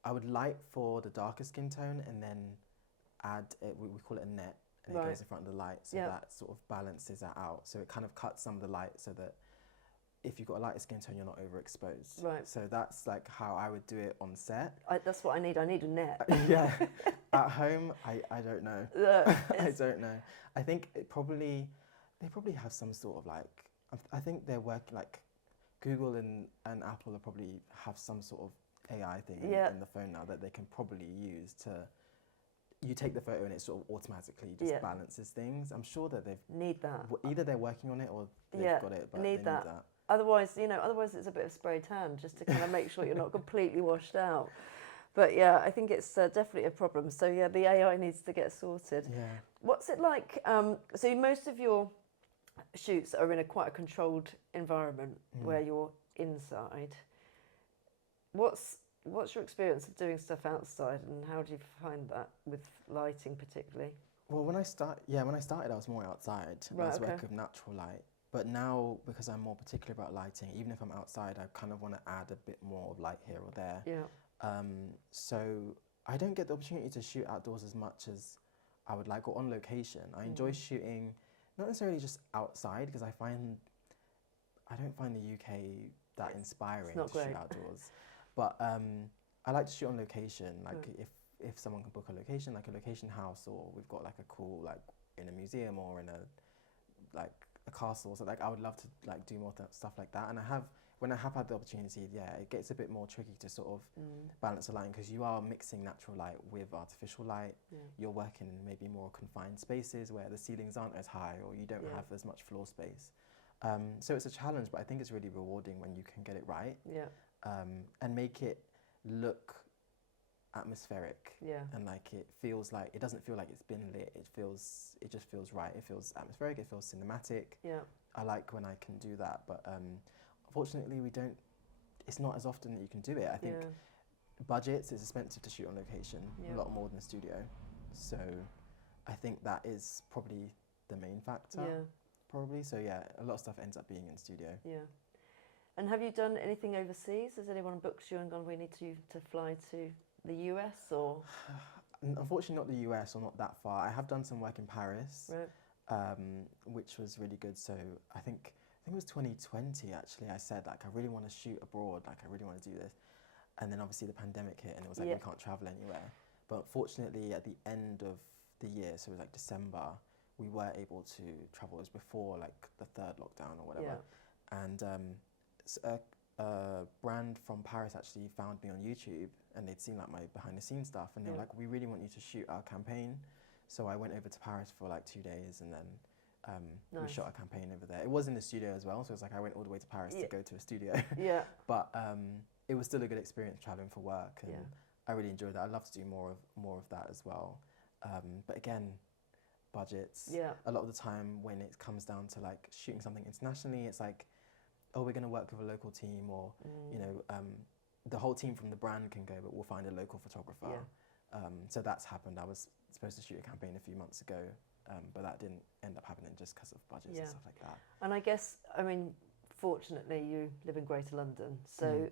I would light for the darker skin tone and then add we call it a net, and it goes in front of the light, so that sort of balances that out. So it kind of cuts some of the light so that if you've got a lighter skin tone, you're not overexposed. Right. So that's like how I would do it on set. That's what I need. I need a net. Yeah. At home, I don't know. I don't know. I think they probably have some sort of like, I think they're working, like Google and Apple probably have some sort of AI thing in the phone now that they can probably use to, you take the photo and it sort of automatically just balances things. I'm sure that need that. Either they're working on it or they've got it, but they need that. Otherwise it's a bit of spray tan just to kind of make sure you're not completely washed out. But yeah, I think it's definitely a problem. So yeah, the AI needs to get sorted. Yeah. What's it like? So most of your shoots are in quite a controlled environment where you're inside. What's your experience of doing stuff outside, and how do you find that with lighting particularly? Well, when I started, I was more outside. I was working with natural light. But now, because I'm more particular about lighting, even if I'm outside, I kind of want to add a bit more light here or there. Yeah. So I don't get the opportunity to shoot outdoors as much as I would like, or on location. I enjoy shooting, not necessarily just outside, because I don't find the UK that inspiring to shoot outdoors. But I like to shoot on location, like if someone can book a location, like a location house, or we've got like a cool, like in a museum or in a castle. So like I would love to like do more stuff like that. And when I have had the opportunity, it gets a bit more tricky to sort of balance the lighting, because you are mixing natural light with artificial light. Yeah. You're working in maybe more confined spaces where the ceilings aren't as high, or you don't have as much floor space. So it's a challenge, but I think it's really rewarding when you can get it right. Yeah. And make it look atmospheric. Yeah. And like it feels like, it doesn't feel like it's been lit. It just feels right. It feels atmospheric. It feels cinematic. Yeah. I like when I can do that, but unfortunately it's not as often that you can do it. I think budgets, it's expensive to shoot on location, a lot more than a studio. So I think that is probably the main factor. Yeah. Probably. So yeah, a lot of stuff ends up being in studio. Yeah. And have you done anything overseas? Has anyone booked you and gone, we need to fly to the US or? Unfortunately not the US, or not that far. I have done some work in Paris, right. Which was really good. So I think it was 2020 actually. I said like I really want to shoot abroad, like I really want to do this. And then obviously the pandemic hit and it was like we can't travel anywhere. But fortunately at the end of the year, so it was like December, we were able to travel. It was before like the third lockdown or whatever. And a brand from Paris actually found me on YouTube and they'd seen like my behind the scenes stuff and they were like, we really want you to shoot our campaign. So I went over to Paris for like 2 days and then we shot a campaign over there. It was in the studio as well, so it was like I went all the way to Paris to go to a studio. But it was still a good experience traveling for work and I really enjoyed that. I'd love to do more of that as well. But again, budgets. A lot of the time when it comes down to like shooting something internationally, it's like, oh, we're going to work with a local team, or you know, the whole team from the brand can go, but we'll find a local photographer. So that's happened. I was supposed to shoot a campaign a few months ago, but that didn't end up happening just because of budgets and stuff like that. And I guess, I mean, fortunately you live in Greater London, so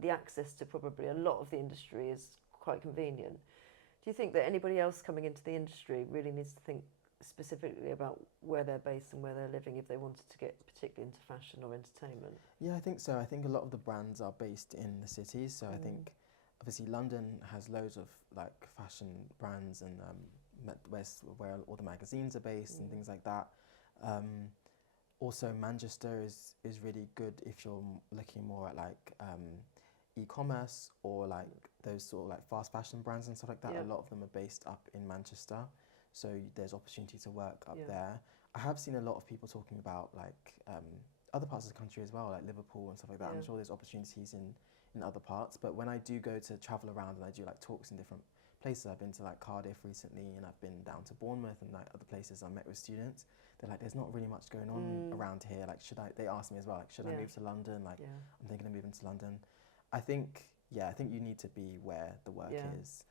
the access to probably a lot of the industry is quite convenient. Do you think that anybody else coming into the industry really needs to think specifically about where they're based and where they're living if they wanted to get particularly into fashion or entertainment? Yeah, I think so. I think a lot of the brands are based in the cities, so I think obviously London has loads of like fashion brands and where all the magazines are based and things like that. Also Manchester is really good if you're looking more at like e-commerce or like those sort of like fast fashion brands and stuff like that. A lot of them are based up in Manchester, so there's opportunity to work up there. I have seen a lot of people talking about like other parts of the country as well, like Liverpool and stuff like that. I'm sure there's opportunities in other parts, but when I do go to travel around and I do like talks in different places, I've been to like Cardiff recently and I've been down to Bournemouth and like other places. I met with students. They're like, there's not really much going on around here. Like, they asked me as well, like, should I move to London? Like, I'm thinking of moving to London. I think you need to be where the work is.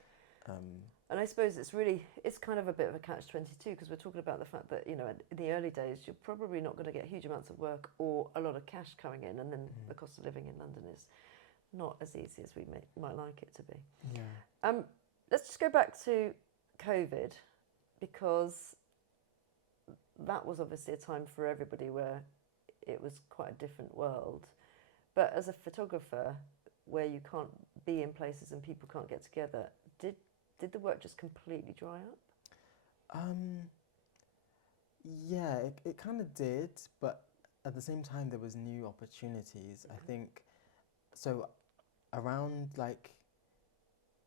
And I suppose it's kind of a bit of a catch-22 because we're talking about the fact that, you know, in the early days, you're probably not going to get huge amounts of work or a lot of cash coming in, and then the cost of living in London is not as easy as we might like it to be. Let's just go back to COVID, because that was obviously a time for everybody where it was quite a different world. But as a photographer, where you can't be in places and people can't get together, did the work just completely dry up? Yeah, it kind of did, but at the same time there was new opportunities. I think, so around like,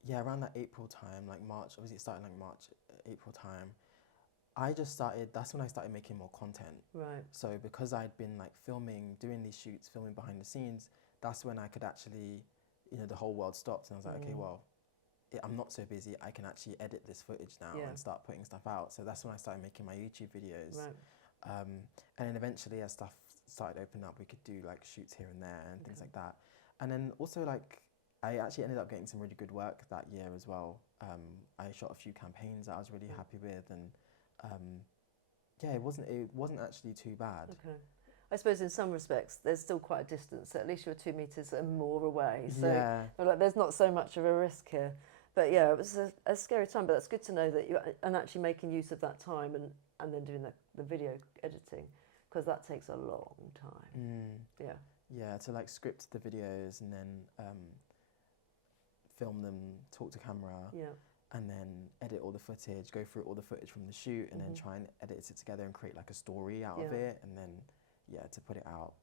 around that April time, like March, obviously it started like March, April time, that's when I started making more content. Right. So because I'd been like doing these shoots, filming behind the scenes, that's when I could actually, you know, the whole world stopped and I was like, okay, well, I'm not so busy, I can actually edit this footage now and start putting stuff out. So that's when I started making my YouTube videos. Right. And then eventually as stuff started opening up, we could do like shoots here and there and things like that. And then also like, I actually ended up getting some really good work that year as well. I shot a few campaigns that I was really happy with, and it wasn't actually too bad. Okay. I suppose in some respects there's still quite a distance. At least you're 2 meters and more away, so like there's not so much of a risk here. But yeah, it was a scary time. But that's good to know that you're actually making use of that time and then doing the video editing, because that takes a long time. Yeah, to like script the videos and then film them, talk to camera, and then edit all the footage, go through all the footage from the shoot, and then try and edit it together and create like a story out of it, and then to put it out.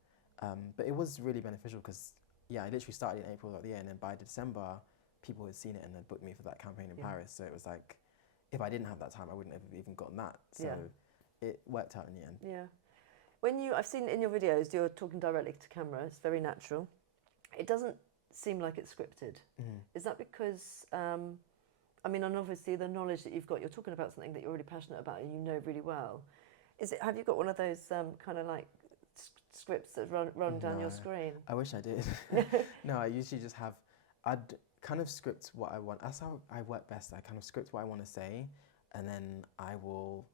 But it was really beneficial because I literally started in April of the year, and then by December people had seen it and then booked me for that campaign in Paris. So it was like, if I didn't have that time, I wouldn't have even gotten that. So it worked out in the end. Yeah. I've seen in your videos, you're talking directly to camera. It's very natural. It doesn't seem like it's scripted. Is that because, I mean, and obviously the knowledge that you've got, you're talking about something that you're really passionate about and you know really well. Have you got one of those kind of like scripts that run down your screen? I wish I did. No, I usually just have, I'd kind of script what I want. That's how I work best. I kind of script what I want to say, and then I will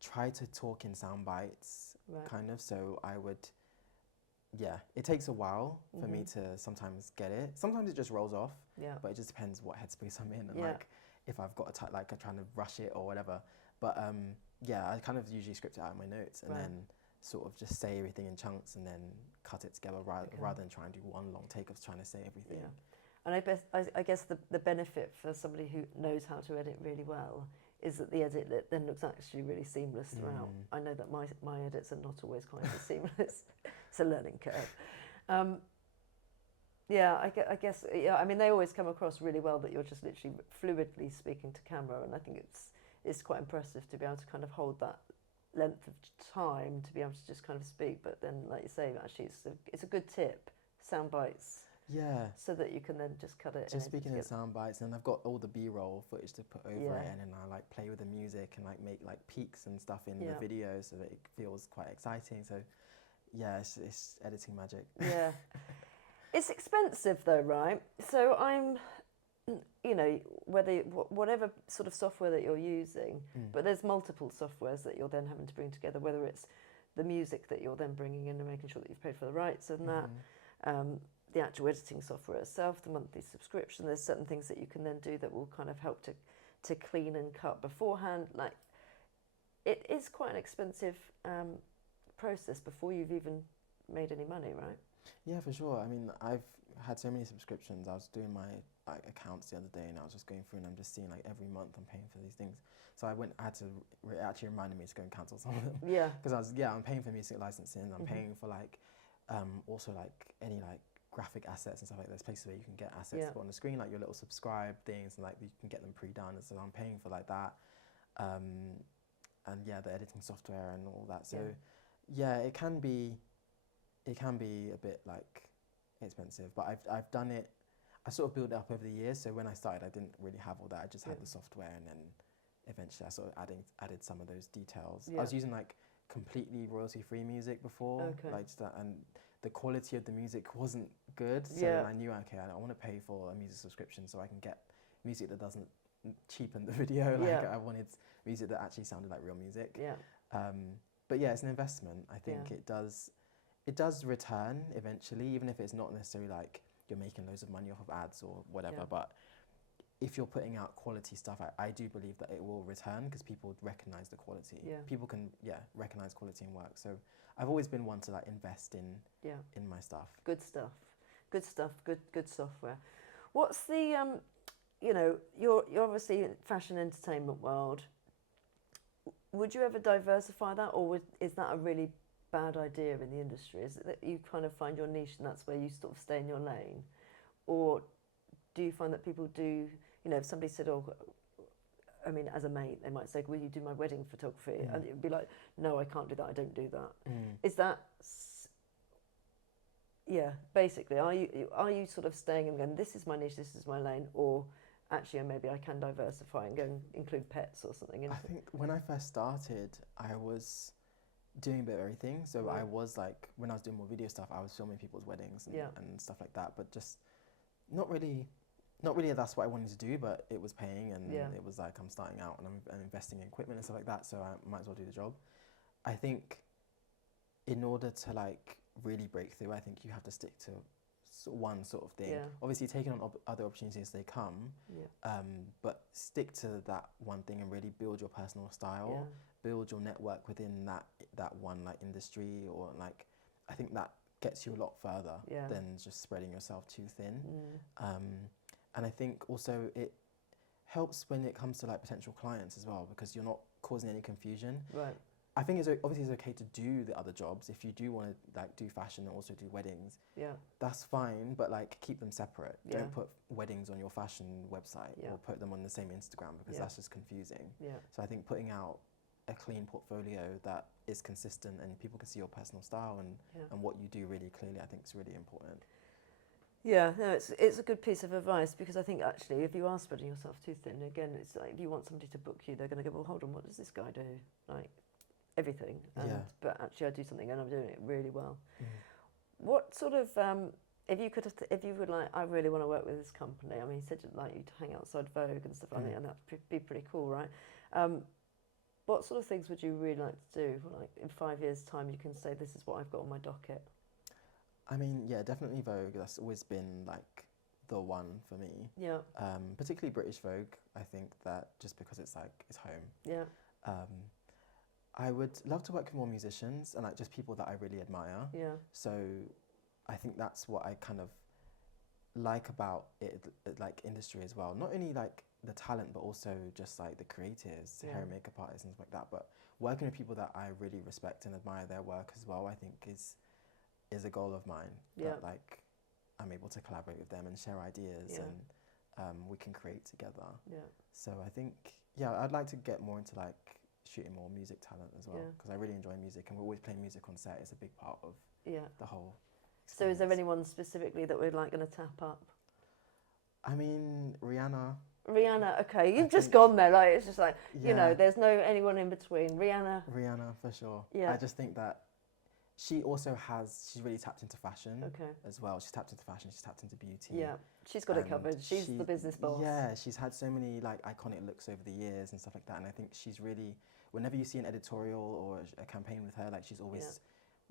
try to talk in sound bites, kind of. So I would, it takes a while for me to sometimes get it. Sometimes it just rolls off, but it just depends what headspace I'm in, and like if I've got like I'm trying to rush it or whatever. But I kind of usually script it out in my notes and then sort of just say everything in chunks and then cut it together rather than try and do one long take of trying to say everything. Yeah. And I guess the benefit for somebody who knows how to edit really well is that the edit then looks actually really seamless throughout. I know that my edits are not always quite as seamless. It's a learning curve. I guess, I mean, they always come across really well that you're just literally fluidly speaking to camera, and I think it's quite impressive to be able to kind of hold that length of time to be able to just kind of speak. But then, like you say, actually it's a good tip, sound bites. Yeah. So that you can then just cut it. Just speaking in sound bites, and I've got all the B-roll footage to put over it, and then I like play with the music and like make like peaks and stuff in the video so that it feels quite exciting. So yeah, it's editing magic. Yeah. It's expensive though, right? So I'm, you know, whatever sort of software that you're using, but there's multiple softwares that you're then having to bring together, whether it's the music that you're then bringing in and making sure that you've paid for the rights and that, the actual editing software itself, the monthly subscription. There's certain things that you can then do that will kind of help to clean and cut beforehand. Like, it is quite an expensive process before you've even made any money, right? Yeah, for sure. I mean, I've had so many subscriptions. I was doing my accounts the other day, and I was just going through, and I'm just seeing like every month I'm paying for these things. So I had to, it actually reminded me to go and cancel some of them. Yeah. Because I'm paying for music licensing. I'm paying for like, also like any like graphic assets and stuff like that. There's places where you can get assets to put on the screen, like your little subscribe things, and like you can get them pre-done. So I'm paying for like that, and the editing software and all that. So it can be a bit like expensive, but I've done it. I sort of built it up over the years. So when I started, I didn't really have all that. I just had the software, and then eventually I sort of added some of those details. I was using like completely royalty-free music before, like that, and the quality of the music wasn't good. So I knew, okay, I want to pay for a music subscription so I can get music that doesn't cheapen the video. Like I wanted music that actually sounded like real music. But yeah, it's an investment. I think it does return eventually, even if it's not necessarily like you're making loads of money off of ads or whatever. But if you're putting out quality stuff, I do believe that it will return because people recognize the quality. People can recognize quality in work. So I've always been one to like invest in my stuff. Good software. What's the you know, you're obviously in fashion entertainment world. Would you ever diversify that, or is that a really bad idea in the industry? Is it that you kind of find your niche and that's where you sort of stay in your lane? Or do you find that people do, you know, if somebody said, oh, I mean, as a mate, they might say, will you do my wedding photography? And it would be like, no, I can't do that, I don't do that. Is that, basically, are you sort of staying and going, this is my niche, this is my lane, or actually maybe I can diversify and go and include pets or something? I think when I first started, I was doing a bit of everything. So I was like, when I was doing more video stuff, I was filming people's weddings and stuff like that, but just not really that's what I wanted to do, but it was paying, and it was like, I'm starting out and I'm investing in equipment and stuff like that, so I might as well do the job. I think in order to like really break through, I think you have to stick to one sort of thing. Obviously taking on other opportunities as they come, but stick to that one thing and really build your personal style, build your network within that one like industry, or like, I think that gets you a lot further than just spreading yourself too thin. And I think also it helps when it comes to like potential clients as well, because you're not causing any confusion. Right. I think it's okay to do the other jobs if you do want to like do fashion and also do weddings. That's fine, but like keep them separate. Don't put weddings on your fashion website or put them on the same Instagram, because that's just confusing. So I think putting out a clean portfolio that is consistent and people can see your personal style and what you do really clearly, I think is really important. Yeah, no, it's a good piece of advice, because I think actually if you are spreading yourself too thin, again, it's like if you want somebody to book you, they're going to go, well, hold on, what does this guy do? Like everything. And, but actually I do something and I'm doing it really well. What sort of, if you would like, I really want to work with this company. I mean, you said like you'd hang outside Vogue and stuff like that, and that'd be pretty cool, right? What sort of things would you really like to do? Like in 5 years' time, you can say, this is what I've got on my docket. I mean, yeah, definitely Vogue. That's always been like the one for me. Yeah. Particularly British Vogue. I think that just because it's like it's home. Yeah. I would love to work with more musicians and like just people that I really admire. Yeah. So I think that's what I kind of like about it, like industry as well. Not only like the talent, but also just like the creatives, hair and makeup artists and stuff like that. But working with people that I really respect and admire their work as well, I think is a goal of mine. Yeah. That like I'm able to collaborate with them and share ideas and we can create together. Yeah. So I think, I'd like to get more into like shooting more music talent as well, because I really enjoy music and we're always playing music on set. It's a big part of the whole experience. So is there anyone specifically that we're like going to tap up? I mean, Rihanna, okay, you've just gone there, like it's just like, you know, there's no anyone in between. Rihanna for sure. I just think that she's really tapped into fashion as well. She's tapped into fashion, she's tapped into beauty. Yeah, she's got it covered. She's the business boss. Yeah, she's had so many like iconic looks over the years and stuff like that. And I think she's really, whenever you see an editorial or a campaign with her, like she's always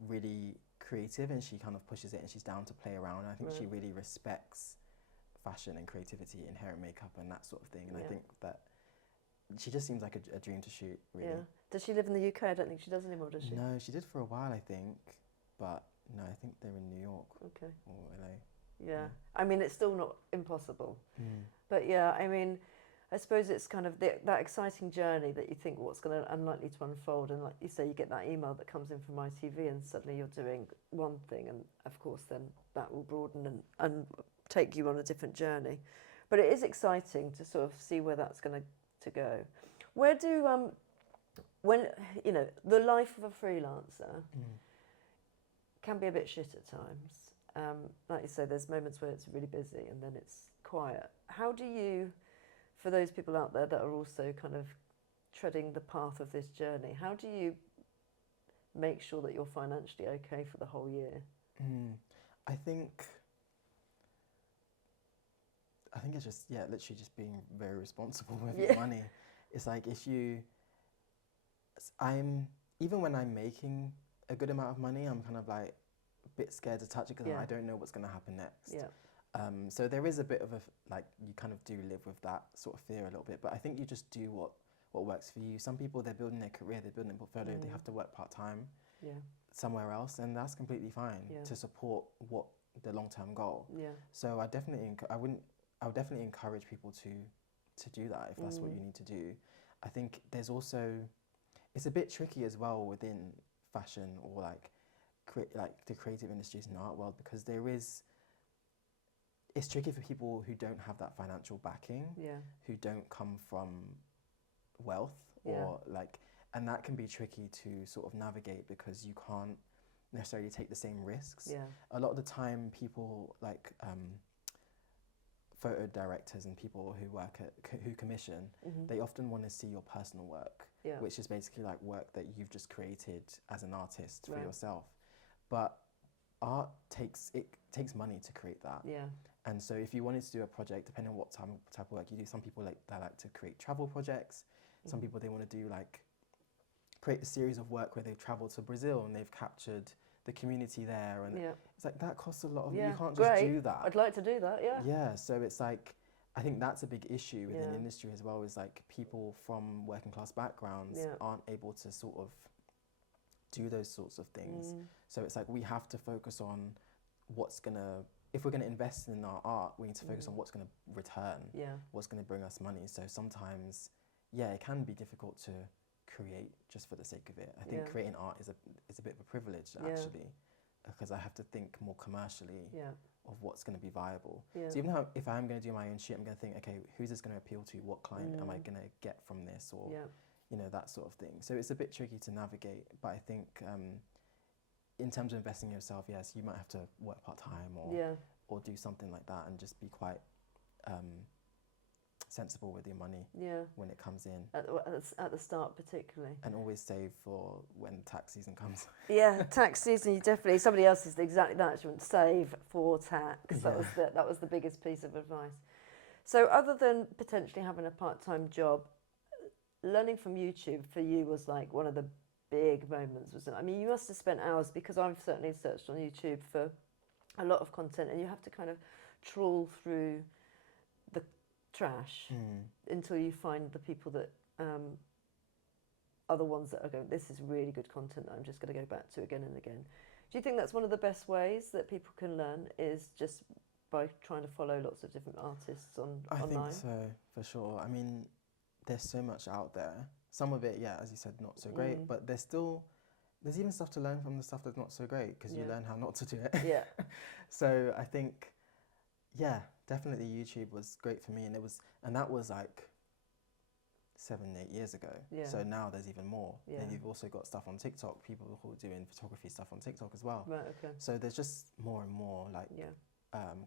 really creative and she kind of pushes it and she's down to play around. And I think she really respects fashion and creativity in hair and makeup and that sort of thing. And I think that she just seems like a dream to shoot, really. Yeah. Does she live in the UK? I don't think she does anymore, does she? No, she did for a while, I think. But no, I think they're in New York or LA. Yeah. I mean, it's still not impossible. But yeah, I mean, I suppose it's kind of that exciting journey that you think what's going to unlikely to unfold. And like you say, you get that email that comes in from ITV and suddenly you're doing one thing. And of course, then that will broaden and take you on a different journey. But it is exciting to sort of see where that's going to go. Where do, when, you know, the life of a freelancer can be a bit shit at times. Like you say, there's moments where it's really busy and then it's quiet. How do you, for those people out there that are also kind of treading the path of this journey, how do you make sure that you're financially okay for the whole year? I think it's just, literally just being very responsible with your money. It's like even when I'm making a good amount of money, I'm kind of like a bit scared to touch it because I don't know what's going to happen next. So there is a bit of you kind of do live with that sort of fear a little bit, but I think you just do what works for you. Some people, they're building their career, they're building their portfolio, they have to work part-time somewhere else, and that's completely fine to support the long-term goal. So I would definitely encourage people to do that if that's what you need to do. I think there's also, it's a bit tricky as well within fashion or like the creative industries and art world, because it's tricky for people who don't have that financial backing, who don't come from wealth or and that can be tricky to sort of navigate because you can't necessarily take the same risks. A lot of the time people photo directors and people who commission, they often want to see your personal work, which is basically like work that you've just created as an artist for yourself. But art takes money to create that. And so if you wanted to do a project, depending on what type of work you do, some people they like to create travel projects. Some people, they want to do create a series of work where they've traveled to Brazil and they've captured the community there, and it's like that costs a lot of you can't just do that. I'd like to do that. So it's like, I think that's a big issue within the industry as well, is like people from working class backgrounds aren't able to sort of do those sorts of things. So it's like we have to focus on if we're gonna invest in our art, we need to focus on what's gonna return, what's gonna bring us money. So sometimes it can be difficult to create just for the sake of it. I think creating art is a bit of a privilege actually, because I have to think more commercially of what's going to be viable. So even if I'm going to do my own shoot, I'm going to think, okay, who's this going to appeal to? What client am I going to get from this, or you know, that sort of thing. So it's a bit tricky to navigate, but I think in terms of investing in yourself, yes, you might have to work part-time or or do something like that and just be quite sensible with your money when it comes in. At the start particularly. And always save for when tax season comes. Yeah, tax season, you definitely, somebody else is exactly that, you want to save for tax. Yeah. That was the biggest piece of advice. So other than potentially having a part-time job, learning from YouTube for you was like one of the big moments, wasn't it? I mean, you must have spent hours, because I've certainly searched on YouTube for a lot of content, and you have to kind of trawl through the trash until you find the people that are the ones that are going, this is really good content that I'm just going to go back to again and again. Do you think that's one of the best ways that people can learn, is just by trying to follow lots of different artists online? I think so, for sure. I mean, there's so much out there. Some of it, yeah, as you said, not so great, but there's even stuff to learn from the stuff that's not so great, because you learn how not to do it. Yeah. So I think, yeah, definitely YouTube was great for me, and that was like 7-8 years ago. Yeah. So now there's even more. Yeah. And you've also got stuff on TikTok, people who are doing photography stuff on TikTok as well. Right, okay. So there's just more and more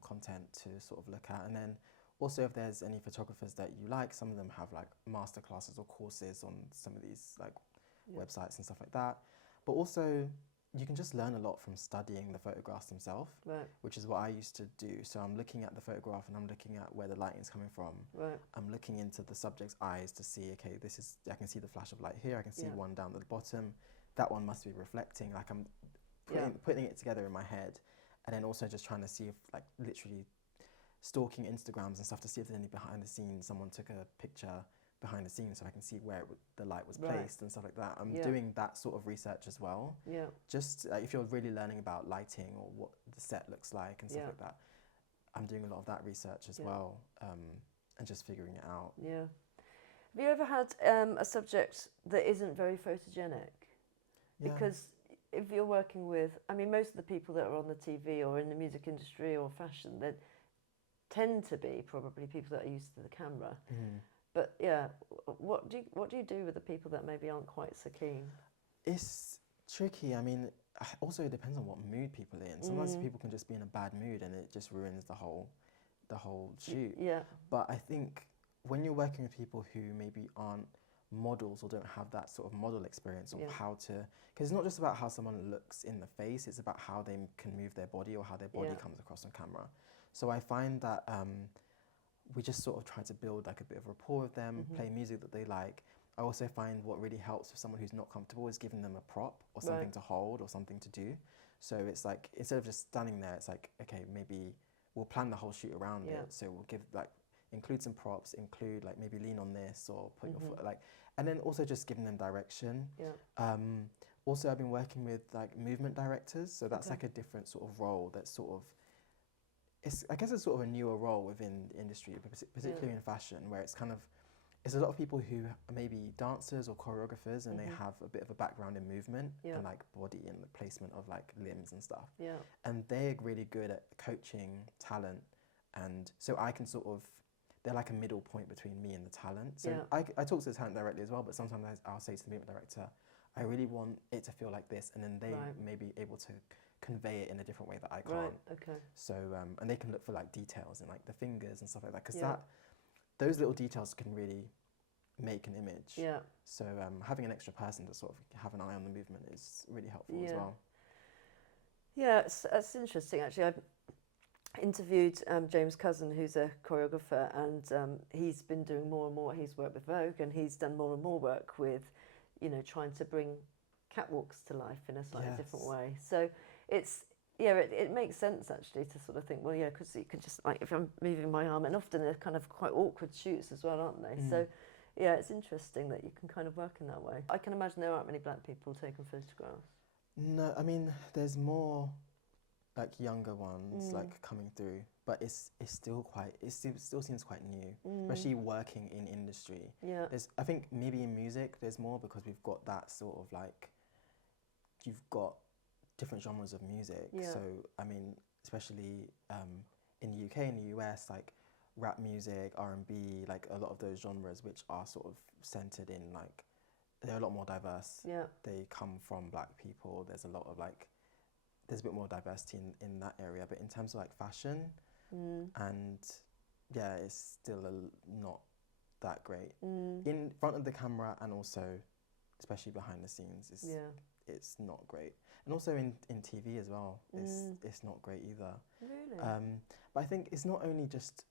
content to sort of look at. And then also, if there's any photographers that you like, some of them have like masterclasses or courses on some of these like websites and stuff like that. But also, you can just learn a lot from studying the photographs themselves, which is what I used to do. So I'm looking at the photograph and I'm looking at where the lighting is coming from. Right. I'm looking into the subject's eyes to see, okay, I can see the flash of light here. I can see one down at the bottom. That one must be reflecting. Like I'm putting it together in my head, and then also just trying to see if, like, literally stalking Instagrams and stuff to see if there's any behind the scenes. Someone took a picture behind the scenes so I can see where the light was placed and stuff like that. I'm doing that sort of research as well. Yeah. Just if you're really learning about lighting or what the set looks like and stuff like that, I'm doing a lot of that research as well, and just figuring it out. Yeah. Have you ever had a subject that isn't very photogenic? Yeah. Because if you're working with, I mean, most of the people that are on the TV or in the music industry or fashion, they tend to be probably people that are used to the camera. Mm. But yeah, what do you do with the people that maybe aren't quite so keen? It's tricky. I mean, also it depends on what mood people are in. Sometimes people can just be in a bad mood and it just ruins the whole shoot. Yeah. But I think when you're working with people who maybe aren't models or don't have that sort of model experience of how to, because it's not just about how someone looks in the face, it's about how they can move their body or how their body comes across on camera. So I find that we just sort of try to build like a bit of rapport with them, play music that they like. I also find what really helps with someone who's not comfortable is giving them a prop or something to hold or something to do. So it's like, instead of just standing there, it's like, okay, maybe we'll plan the whole shoot around it. So we'll include some props, include like maybe lean on this or put your foot, like, and then also just giving them direction. Yeah. Also, I've been working with like movement directors. So that's like a different sort of role that's sort of, I guess it's sort of a newer role within the industry, particularly in fashion, where it's a lot of people who are maybe dancers or choreographers and they have a bit of a background in movement and like body and the placement of like limbs and stuff. Yeah. And they're really good at coaching talent. And so I can they're like a middle point between me and the talent. So I talk to the talent directly as well, but sometimes I'll say to the movement director, I really want it to feel like this. And then they may be able to convey it in a different way that I can't. Right, okay. So, and they can look for like details in like the fingers and stuff like that, because those little details can really make an image. Yeah. So having an extra person to sort of have an eye on the movement is really helpful as well. Yeah, it's interesting actually. I've interviewed James Cousin, who's a choreographer, and he's been doing more and more. He's worked with Vogue and he's done more and more work with, trying to bring catwalks to life in a slightly different way. So it makes sense actually to sort of think, well, because you could just, like, if I'm moving my arm, and often they're kind of quite awkward shoots as well, aren't they? So yeah, it's interesting that you can kind of work in that way. I can imagine there aren't many black people taking photographs. No, I mean, there's more like younger ones like coming through, but it still seems quite new, especially working in industry. Yeah. I think maybe in music there's more, because we've got that sort of like, you've got different genres of music. Yeah. So I mean, especially in the UK and the US, like rap music, R&B, like a lot of those genres which are sort of centered in like, they're a lot more diverse. Yeah. They come from black people. There's there's a bit more diversity in that area. But in terms of like fashion, and yeah, it's still not that great in front of the camera, and also especially behind the scenes. It's not great, and also in TV as well. It's not great either. Really? But I think it's not only just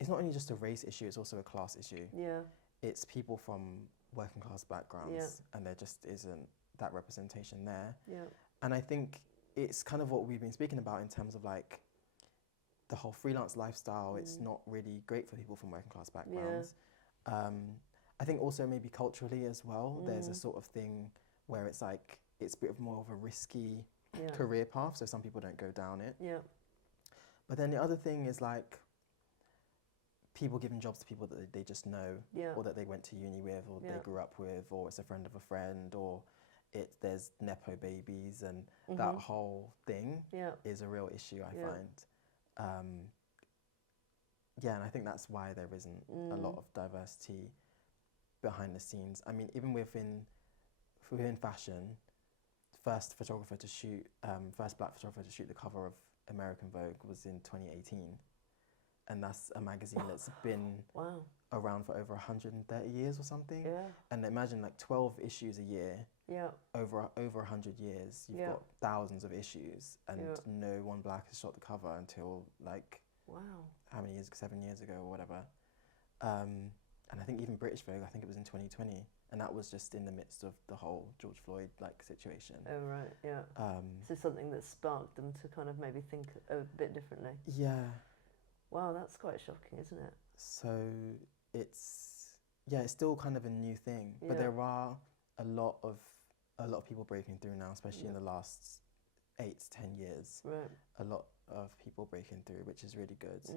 a race issue. It's also a class issue. Yeah. It's people from working class backgrounds, and there just isn't that representation there. Yeah. And I think it's kind of what we've been speaking about in terms of like the whole freelance lifestyle. It's not really great for people from working class backgrounds. I think also maybe culturally as well, there's a sort of thing where it's like, it's a bit more of a risky career path, so some people don't go down it. Yeah. But then the other thing is like people giving jobs to people that they just know, or that they went to uni with, or they grew up with, or it's a friend of a friend, or there's Nepo babies, and that whole thing is a real issue, I find. And I think that's why there isn't a lot of diversity behind the scenes. I mean, even within fashion, first black photographer to shoot the cover of American Vogue was in 2018. And that's a magazine that's been around for over 130 years or something. Yeah. And imagine like 12 issues a year. Yeah. Over 100 years, you've got thousands of issues, and no one black has shot the cover until like how many years? 7 years ago or whatever. And I think even British Vogue, I think it was in 2020, and that was just in the midst of the whole George Floyd like situation. Oh right, yeah. So something that sparked them to kind of maybe think a bit differently. Yeah. Wow, that's quite shocking, isn't it? So it's still kind of a new thing, but there are a lot of people breaking through now, especially in the last 8 to 10 years. Right. A lot of people breaking through, which is really good.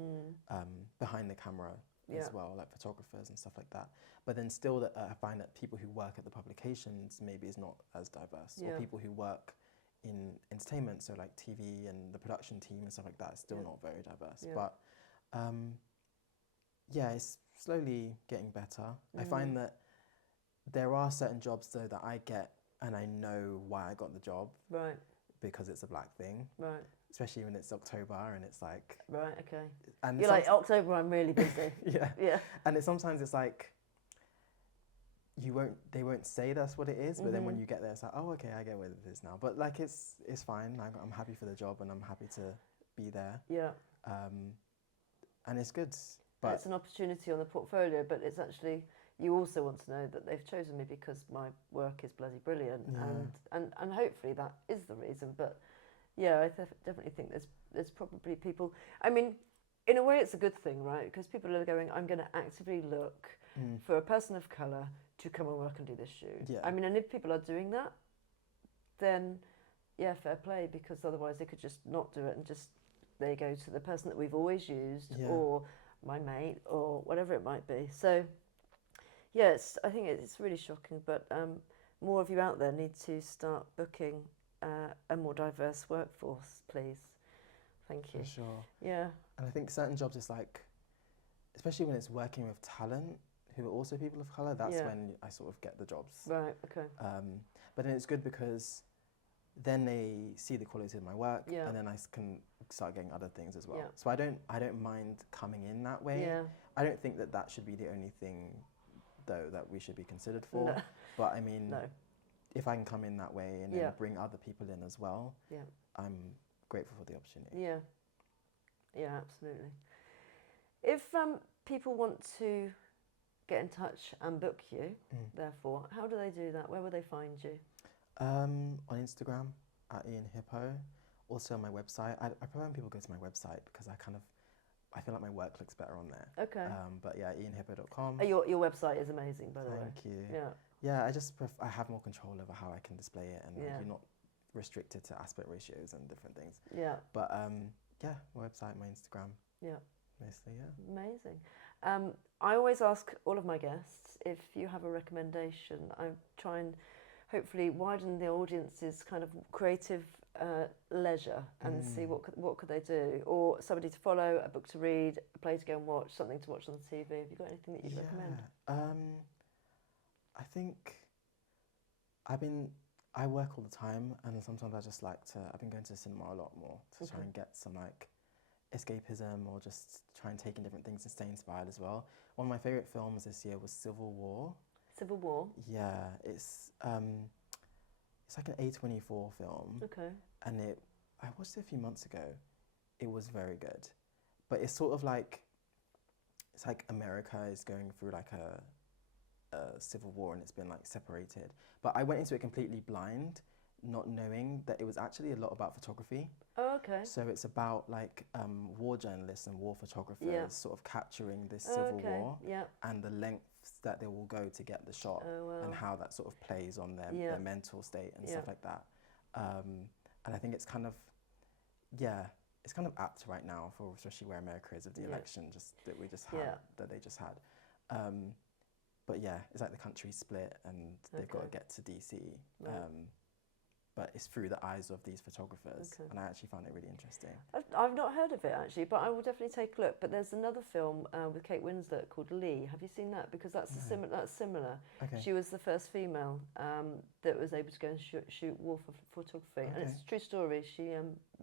Behind the camera as well, like photographers and stuff like that. But then still, I find that people who work at the publications maybe is not as diverse, or people who work in entertainment, so like TV and the production team and stuff like that, is still not very diverse. But it's slowly getting better. I find that there are certain jobs though that I get and I know why I got the job. Right. Because it's a black thing. Right. Especially when it's October and it's like... Right, okay. And you're like, October, I'm really busy. Yeah. And sometimes it's like, they won't say that's what it is, but then when you get there, it's like, oh, okay, I get what it is now. But like, it's fine. I'm happy for the job and I'm happy to be there. Yeah. And it's good. But it's an opportunity on the portfolio, but it's actually, you also want to know that they've chosen me because my work is bloody brilliant. Yeah. And hopefully that is the reason. But yeah, I definitely think there's probably people, I mean, in a way it's a good thing, right? Because people are going, I'm going to actively look for a person of colour to come and work and do this shoot. Yeah. I mean, and if people are doing that, then yeah, fair play, because otherwise they could just not do it and just, they go to the person that we've always used, or my mate, or whatever it might be. So yeah, I think it's really shocking, but more of you out there need to start booking a more diverse workforce, please. Thank you. For sure. Yeah. And I think certain jobs, it's like, especially when it's working with talent who are also people of colour, that's when I sort of get the jobs. Right, okay. But then it's good because then they see the quality of my work, and then I can start getting other things as well. Yeah. So I don't mind coming in that way. Yeah. I don't think that should be the only thing, though, that we should be considered for. No. But I mean, if I can come in that way and then bring other people in as well, I'm grateful for the opportunity. Yeah. Yeah, absolutely. If people want to get in touch and book you, therefore, how do they do that? Where will they find you? On Instagram at Ian Hippo. Also on my website. I prefer when people go to my website because I feel like my work looks better on there. Okay. But yeah, ianhippo.com. Your website is amazing, by the way. Thank you. Yeah. Yeah, I have more control over how I can display it, and you're not restricted to aspect ratios and different things. Yeah. But yeah, my website, my Instagram. Yeah. Mostly, yeah. Amazing. I always ask all of my guests if you have a recommendation. I try and hopefully widen the audience's kind of creative leisure and see what could they do, or somebody to follow, a book to read, a play to go and watch, something to watch on the TV. Have you got anything that you'd recommend? I think I work all the time, and sometimes I just like to. I've been going to the cinema a lot more to try and get some like escapism, or just try and take in different things and stay inspired as well. One of my favourite films this year was Civil War. Civil War? Yeah, it's like an A24 film. Okay. And I watched it a few months ago. It was very good. But it's sort of like, it's like America is going through like a civil war, and it's been like separated. But I went into it completely blind, not knowing that it was actually a lot about photography. Oh, okay. So it's about like war journalists and war photographers sort of capturing this civil war and the lengths that they will go to get the shot, and how that sort of plays on their mental state and stuff like that. And I think it's kind of, it's kind of apt right now, for especially where America is, of the election that they just had. But yeah, it's like the country's split, and they've got to get to DC. Right. But it's through the eyes of these photographers, and I actually found it really interesting. I've not heard of it actually, but I will definitely take a look. But there's another film with Kate Winslet called Lee. Have you seen that? Because that's similar. Okay. She was the first female that was able to go and shoot war photography, and it's a true story. She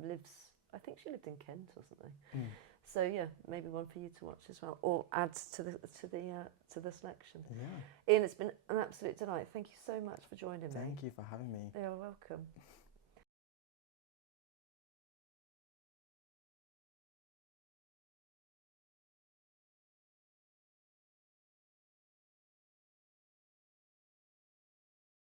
lives, I think she lived in Kent or something. So yeah, maybe one for you to watch as well, or add to the selection. Yeah. Ian, it's been an absolute delight. Thank you so much for joining me. Thank you for having me. You're welcome.